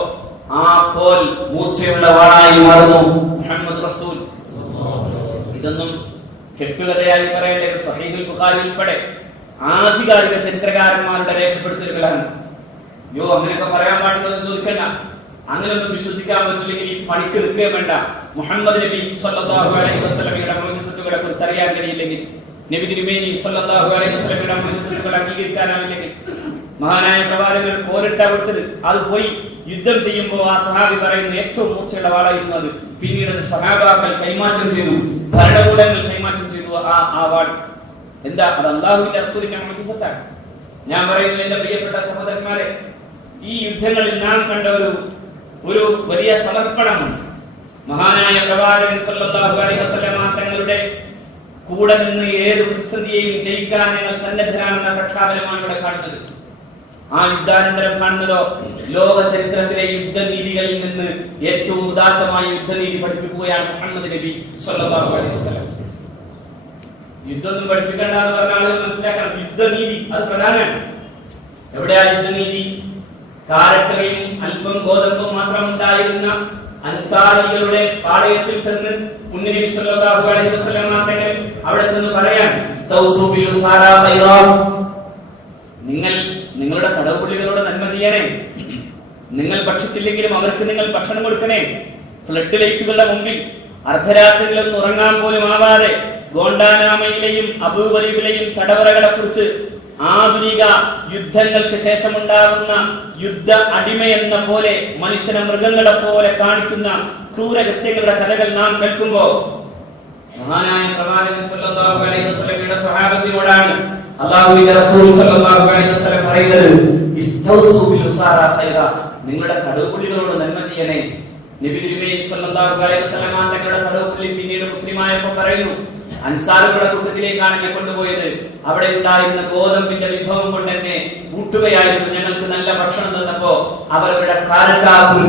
ആ കോൽ മൂർച്ചയുള്ള വാളായി മാറുന്നു മുഹമ്മദ് റസൂൽ. ഇതൊന്നും കെട്ടുകഥയായി പറയേണ്ട സ്വഹീഹുൽ ബുഖാരി ഉൾപ്പെടെ ആധികാരിക ചരിത്രകാരന്മാരുടെ രേഖപ്പെടുത്തലുകളാണ്. അങ്ങനെയൊക്കെ പറയാൻ പാടുന്നത് ചോദിക്കണ്ട. അങ്ങനെയൊന്നും വിശ്വസിക്കാൻ പറ്റില്ലെങ്കിൽ ഈ പണിക്ക് നിൽക്കുകയും വേണ്ട. മുഹമ്മദ് നബി സ്വല്ലല്ലാഹു അലൈഹി വസല്ലമയുടെ മുഅ്ജിസത്തുകളെ കുറിച്ച് അറിയാൻ കഴിയില്ലെങ്കിൽ, നബി തിരുമേനി സ്വല്ലല്ലാഹു അലൈഹി വസല്ലമയുടെ മുഅ്ജിസത്തുകൾ അംഗീകരിക്കാനാവില്ലെങ്കിൽ, മഹാനായ പ്രവാചകൻ കോലിട്ടാ കൊടുത്തത് അത് പോയി യുദ്ധം ചെയ്യുമ്പോൾ ആ സ്വഹാബി പറയുന്ന ഏറ്റവും മൂർച്ചയുള്ള വാളായിരുന്നു അത്. പിന്നീട് അത് സ്വഹാബാക്കൾ കൈമാറ്റം ചെയ്തു, ഭരണകൂടങ്ങൾ കൈമാറ്റം ചെയ്തു ആ വാൾ. എന്താ? അത് അല്ലാഹുവിന്റെ റസൂലിന്റെ മുഅ്ജിസത്താണ്. ഞാൻ പറയുന്നു എന്റെ പ്രിയപ്പെട്ട സഹോദരന്മാരെ, ഈ യുദ്ധങ്ങളിൽ നാം കണ്ട ഒരു വലിയ സമർപ്പണമുണ്ട്. മഹാനായ പ്രവാചകൻ സല്ലല്ലാഹു അലൈഹി വസല്ലം തങ്ങളുടെ കൂടെ നിന്ന് ഏത് പ്രതിസന്ധിയെയും ജയിക്കാൻ ഞങ്ങൾ സന്നദ്ധരാണെന്ന പ്രഖ്യാപനമാണ് ഇവിടെ കാണുന്നത്. ആ യുദ്ധാനന്തരം കാണുന്നതോ ലോക ചരിത്രത്തിലെ യുദ്ധനീതികളിൽ നിന്ന് ഏറ്റവും ഉദാത്തമായ യുദ്ധനീതി പഠിപ്പിക്കുകയാണ് മുഹമ്മദ് നബി സ്വല്ലല്ലാഹു അലൈഹി വസല്ലം. യുദ്ധമൊന്നും പഠിപ്പിക്കേണ്ട എന്ന് പറഞ്ഞ ആളുകൾ മനസ്സിലാക്കണം, യുദ്ധനീതി അത് പ്രധാനമാണ്. എവിടെയാ യുദ്ധനീതി? കാരക്കയും അല്പം ഗോതമ്പും മാത്രമുണ്ടായിരുന്ന അൻസാരികളുടെ പാളയത്തിൽ ചെന്ന് മുന്നബി സല്ലല്ലാഹു അലൈഹി വസല്ലം തങ്ങൾ അവിടെ ചെന്ന് പറയാൻ, നിങ്ങൾ നിങ്ങളുടെ കടവുപുള്ളികളോട് നന്മ ചെയ്യണേ, നിങ്ങൾ ഭക്ഷിച്ചില്ലെങ്കിലും അവർക്ക് നിങ്ങൾ ഭക്ഷണം കൊടുക്കണേ. ഫ്ലഡ് ലൈറ്റുകളുടെ മുമ്പിൽ അർദ്ധരാത്രിയിലൊന്നും ഉറങ്ങാൻ പോലും ആവാതെ ഗോണ്ടാനാമയിലെയും അബൂഗരീബിലെയും തടവറകളെ കുറിച്ച് ആധുനിക യുദ്ധങ്ങൾക്ക് ശേഷമുണ്ടാകുന്ന യുദ്ധ അടിമയെന്ന പോലെ മനുഷ്യനെ മൃഗങ്ങളെ പോലെ കാണിക്കുന്ന ക്രൂരകൃത്യങ്ങളുടെ കഥകൾ നാം കേൾക്കുമ്പോ മഹാനായ പ്രവാചകൻ സല്ലല്ലാഹു അലൈഹി വസല്ലമയുടെ സ്വഹാബത്തിനോടാണ് അല്ലാഹുവിന്റെ റസൂൽ സല്ലല്ലാഹു അലൈഹി വസല്ലം പറയുന്നത്, ഇസ്തൗസു ബിൽ ഉസാറ ഖൈറ, നിങ്ങളുടെ കടവുപുള്ളികളോട് നന്മ ചെയ്യണേ. നബി തിരുമേനി സല്ലല്ലാഹു അലൈഹി വസല്ലം തങ്ങളുടെ കടവുപുള്ളി പിന്നീട് മുസ്ലിമായപ്പോൾ പറയുന്നു, അൻസാറുകളുടെ കൂട്ടത്തിലേക്കാണ് എന്നെ കൊണ്ടുപോയത്. അവിടെ ഉണ്ടായിരുന്ന ഗോതമ്പിന്റെ വിഭവം കൊണ്ട് എന്നെ ഊട്ടുകയായിരുന്നു. ഞങ്ങൾക്ക് നല്ല ഭക്ഷണം തന്നപ്പോ അവരുടെ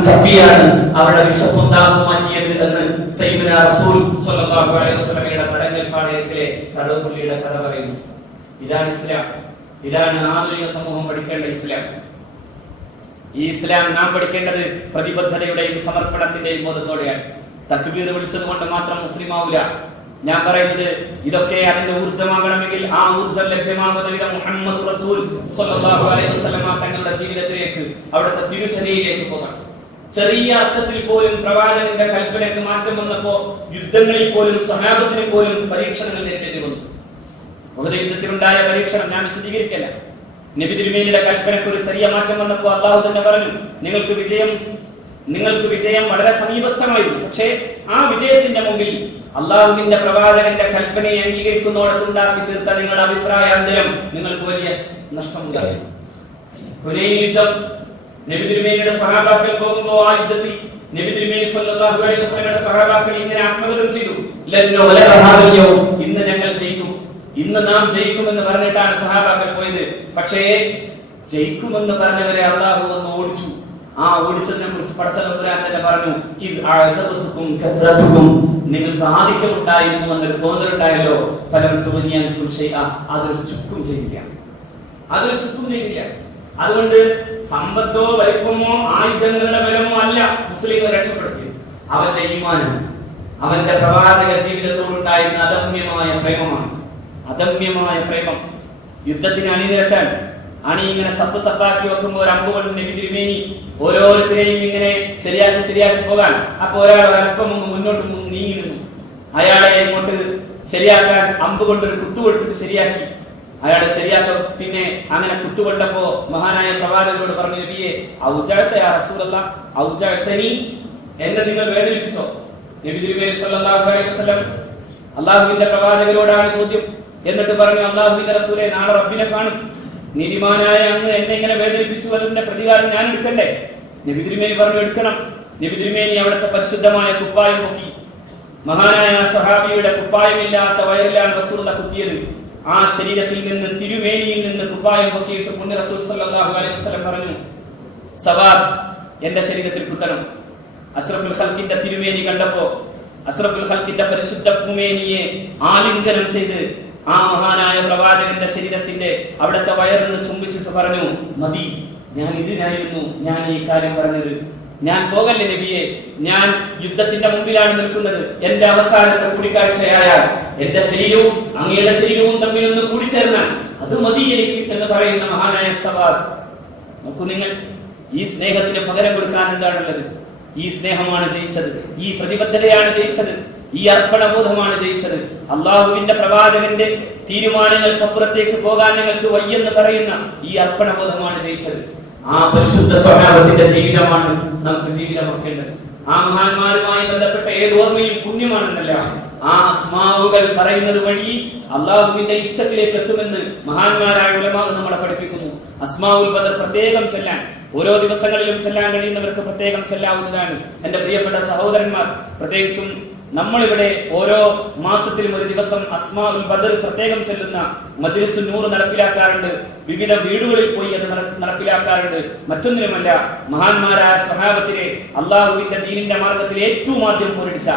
ചപ്പിയാണ് അവരുടെ വിശപ്പും ദാഹവും മാറ്റിയത് എന്ന് സയ്യിദുനാ റസൂൽ സ്വല്ലല്ലാഹു അലൈഹി വസല്ലമയുടെ പടങ്ങൽ പാളയത്തിലെ കടവുപുള്ളിയുടെ കഥ പറയുന്നു. ഇതാണ് ഇസ്ലാം. ഇതാണ് ആധുനിക സമൂഹം പഠിക്കേണ്ട ഇസ്ലാം. ഈ ഇസ്ലാം നാം പഠിക്കേണ്ടത് പ്രതിബദ്ധതയുടെയും സമർപ്പണത്തിന്റെയും ബോധത്തോടെയാണ്. തക്ബീർ വിളിച്ചത് കൊണ്ട് മാത്രം മുസ്ലിം ആവില്ല. ഞാൻ പറയുന്നത് ഇതൊക്കെ അതിന്റെ ഊർജ്ജമാകണമെങ്കിൽ ആ ഊർജ്ജം ലഭ്യമാകുന്ന വിധം മുഹമ്മദ് റസൂൽ സ്വല്ലല്ലാഹു അലൈഹി വസല്ലം തങ്ങളുടെ ജീവിതത്തിലേക്ക്, അവിടുത്തെ തിരുചര്യയിലേക്ക് പോകണം. ചെറിയ അർത്ഥത്തിൽ പോലും പ്രവാചകന്റെ കൽപ്പനയ്ക്ക് മാറ്റം വന്നപ്പോ യുദ്ധങ്ങളിൽ പോലും സ്വഹാബത്തിന് പോലും പരീക്ഷണങ്ങൾ നേരിടേണ്ടി വന്നു. ഉഹദ് യുദ്ധത്തിലുണ്ടായ പരീക്ഷണം ഞാൻ വിശദീകരിക്കല്ല. നബി തിരുമേനിയുടെ കൽപ്പനയ്ക്ക് ഒരു ചെറിയ മാറ്റം വന്നപ്പോ അല്ലാഹു തന്നെ പറഞ്ഞു, നിങ്ങൾക്ക് വിജയം വളരെ സമീപസ്ഥമായിരുന്നു. പക്ഷേ ആ വിജയത്തിന്റെ മുമ്പിൽ അള്ളാഹുവിന്റെ പ്രവാചകന്റെ കൽപ്പനയെ അംഗീകരിക്കുന്നോടത്തുണ്ടാക്കി തീർത്ത നിങ്ങളുടെ അഭിപ്രായാന്തരം നിങ്ങൾക്ക് വലിയ നഷ്ടമുണ്ടായി. ഹുനൈൻ യുദ്ധം നബി തിരുമേനിയുടെ സ്വഹാബാക്കൾ പോകുമ്പോൾ ആ യുദ്ധത്തിൽ നബി തിരുമേനി സ്വല്ലല്ലാഹു അലൈഹി വസല്ലമയുടെ സ്വഹാബാക്കൾ ഇങ്ങനെ ആത്മഗതം ചെയ്തു, ഇന്ന് ഞങ്ങൾ ജയിക്കും, ഇന്ന് നാം ജയിക്കുമെന്ന് പറഞ്ഞിട്ടാണ് സ്വഹാബാക്കൾ പോയത്. പക്ഷേ ജയിക്കുമെന്ന് പറഞ്ഞവരെ അള്ളാഹു ഒന്ന് ഓടിച്ചു. ആ ഓടിച്ചതിനെ കുറിച്ച് പടച്ചതമ്പുരാൻ തന്നെ പറഞ്ഞു, നിങ്ങൾക്ക് ആധിക്യം ഉണ്ടായിരുന്നു എന്നൊരു തോന്നലുണ്ടായല്ലോ, ഫലം തോന്നിയാൽക്കും അതൊരു ചുക്കും ചെയ്തില്ല. അതുകൊണ്ട് സമ്പത്തോ വലിപ്പമോ ആയുധങ്ങളുടെ ബലമോ അല്ല മുസ്ലിങ്ങളെ രക്ഷപ്പെടുത്തിയത്. അവന്റെ ഈമാനും അവന്റെ പ്രവാചക ജീവിതത്തോടുണ്ടായിരുന്ന അദമ്യമായ പ്രേമമാണ്. അദമ്യമായ പ്രേമം. യുദ്ധത്തിന് അണിനിരത്താൻ ഇങ്ങനെ സപ്പാക്കി വെക്കുമ്പോൾ ഒരു അമ്പ് കൊണ്ട് നബി തിരുമേനി ഓരോരുത്തരെയും ഇങ്ങനെ ശരിയാക്കി പോകാൻ. അപ്പൊ ഒരാൾ അല്പം ഒന്ന് മുന്നോട്ട് നീങ്ങി നിന്നു. അയാളെ ഇങ്ങോട്ട് ശരിയാക്കാൻ അമ്പ് കൊണ്ടൊരു കുത്തു കൊടുത്തിട്ട് ശരിയാക്കി. അയാളെ ശരിയാക്കും. പിന്നെ അങ്ങനെ കുത്തുകൊണ്ടപ്പോ മഹാനായ പ്രവാചകരോട് പറഞ്ഞു, നബിയെ ഔജഅത യാ റസൂലല്ലാഹ്, ഔജഅതനി, എന്നെ നിങ്ങൾ വേദനിപ്പിച്ചോ? നബി തിരുമേനി സ്വല്ലല്ലാഹു അലൈഹി വസല്ലം അല്ലാഹുവിന്റെ പ്രവാചകരോടാണ് ചോദ്യം. എന്നിട്ട് പറഞ്ഞു, അല്ലാഹുവിന്റെ റസൂലേ, നാളെ റബ്ബിനെ കാണും. നീതിമാനായ അങ്ങ് എന്നെ ഇങ്ങനെ വേദനിപ്പിച്ചു, അതിന്റെ പ്രതികാരം ഞാൻ എടുക്കണ്ടേ? നബി തിരുമേനി പറഞ്ഞു, എടുക്കണം. നബി തിരുമേനി അവിടുത്തെ പരിശുദ്ധമായ കുപ്പായം പൊക്കി. മഹാനായ സഹാബിയുടെ കുപ്പായമില്ലാത്ത വയറിലാണ് റസൂലുള്ളാഹി കുത്തിയത്. ആ ശരീരത്തിൽ നിന്ന്, തിരുമേനിയിൽ നിന്ന് കുപ്പായം പൊക്കിയിട്ട് മുന്നേ റസൂൽ സല്ലല്ലാഹു അലൈഹി വസല്ലം പറഞ്ഞു, സവാദ് എന്റെ ശരീരത്തിൽ കുത്തണം. അഷ്റഫുൽ ഖൽഖിന്റെ തിരുമേനി കണ്ടപ്പോ അഷ്റഫുൽ ഖൽഖിന്റെ പരിശുദ്ധ ഭൂമേനിയെ ആലിംഗനം ചെയ്ത് ആ മഹാനായ പ്രവാചകന്റെ ശരീരത്തിന്റെ അവിടുത്തെ വയറിന് ചുംബിച്ചിട്ട് പറഞ്ഞു, മതി, ഞാൻ ഇതിനായിരുന്നു ഞാൻ ഈ കാര്യം പറഞ്ഞത്. ഞാൻ പോകല്ലേ നബിയെ, ഞാൻ യുദ്ധത്തിന്റെ മുമ്പിലാണ് നിൽക്കുന്നത്. എന്റെ അവസാനത്തെ കൂടിക്കാഴ്ചയായാൽ എന്റെ ശരീരവും അങ്ങയുടെ ശരീരവും തമ്മിലൊന്ന് കൂടിച്ചേർന്നാൽ അത് മതി എനിക്ക് എന്ന് പറയുന്ന മഹാനായ സവാദ്. നോക്കൂ നിങ്ങൾ, ഈ സ്നേഹത്തിന് പകരം കൊടുക്കാൻ എന്താണുള്ളത്? ഈ സ്നേഹമാണ് ജയിച്ചത്, ഈ പ്രതിബദ്ധതയാണ് ജയിച്ചത്, ഈ അർപ്പണബോധമാണ് ജയിച്ചത്. അള്ളാഹുവിന്റെ പ്രവാചകന്റെ തീരുമാനങ്ങൾക്കപ്പുറത്തേക്ക് പോകാൻ ഞങ്ങൾക്ക് വയ്യെന്ന് പറയുന്ന ഈ അർപ്പണബോധമാണ് ജയിച്ചത്. ആ പരിശുദ്ധ സ്വഭാവത്തിന്റെ ജീവിതമാണ് നമുക്ക് ജീവിതമാക്കേണ്ടത്. ആ മഹാന്മാരുമായി ബന്ധപ്പെട്ട ഏത് ഓർമ്മയും പുണ്യമാണെന്നല്ല, ആ അസ്മാവുകൾ പറയുന്നത് വഴി അള്ളാഹുവിന്റെ ഇഷ്ടത്തിലേക്ക് എത്തുമെന്ന് മഹാന്മാരായ ഉലമാ നമ്മളെ പഠിപ്പിക്കുന്നു. അസ്മാഉൽ ബദർ പ്രത്യേകം ചൊല്ലാൻ, ഓരോ ദിവസങ്ങളിലും ചൊല്ലാൻ കഴിയുന്നവർക്ക് പ്രത്യേകം ചൊല്ലാവുന്നതാണ്. എന്റെ പ്രിയപ്പെട്ട സഹോദരന്മാർ, പ്രത്യേകിച്ചും നമ്മളിവിടെ ഓരോ മാസത്തിലും ഒരു ദിവസം അസ്മാഉൽ ബദർ പ്രത്യേകം ചൊല്ലുന്ന മജ്ലിസുൻ നൂർ നടപ്പിലാക്കാറുണ്ട്. വിവിധ വീടുകളിൽ പോയി അത് നടപ്പിലാക്കാറുണ്ട്. മറ്റൊന്നിനുമല്ല, മഹാന്മാരായ സ്വഹാബത്തിലെ അള്ളാഹുവിന്റെ ദീനിന്റെ മാർഗത്തിൽ ഏറ്റവും ആദ്യം പോരടിച്ച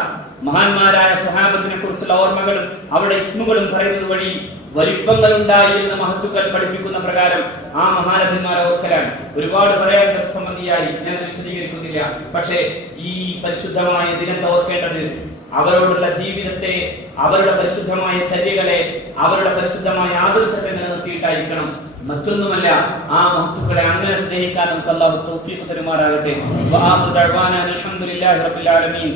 മഹാന്മാരായ സ്വഹാബത്തിനെ കുറിച്ചുള്ള ഓർമ്മകളും അവരുടെ ഇസ്മുകളും പറയുന്നത് വഴി വലിപ്പങ്ങൾ ഉണ്ടായിരുന്ന മഹത്തുക്കൾ പഠിപ്പിക്കുന്ന പ്രകാരം ആ മഹാരഥന്മാരെ ഓർക്കലാണ്. ഒരുപാട് പറയാൻ സംബന്ധിയായി ഞാൻ വിശദീകരിക്കുന്നില്ല. പക്ഷേ ഈ പരിശുദ്ധമായ ദിനത്തെ ഓർക്കേണ്ടത് അവരോടുള്ള ജീവിതത്തെ, അവരുടെ പരിശുദ്ധമായ ചര്യകളെ, അവരുടെ പരിശുദ്ധമായ ആദർശത്തെ നിലനിർത്തിയിട്ടായിരിക്കണം. മറ്റൊന്നുമല്ല, ആ മഹത്തുക്കളെ അങ്ങനെ സ്നേഹിക്കാൻ നമുക്ക് അല്ലാഹു തൗഫീഖ് തരുമാറാകട്ടെ. വആഖിറു ദഅ്വാനാ അൽഹംദുലില്ലാഹി റബ്ബിൽ ആലമീൻ.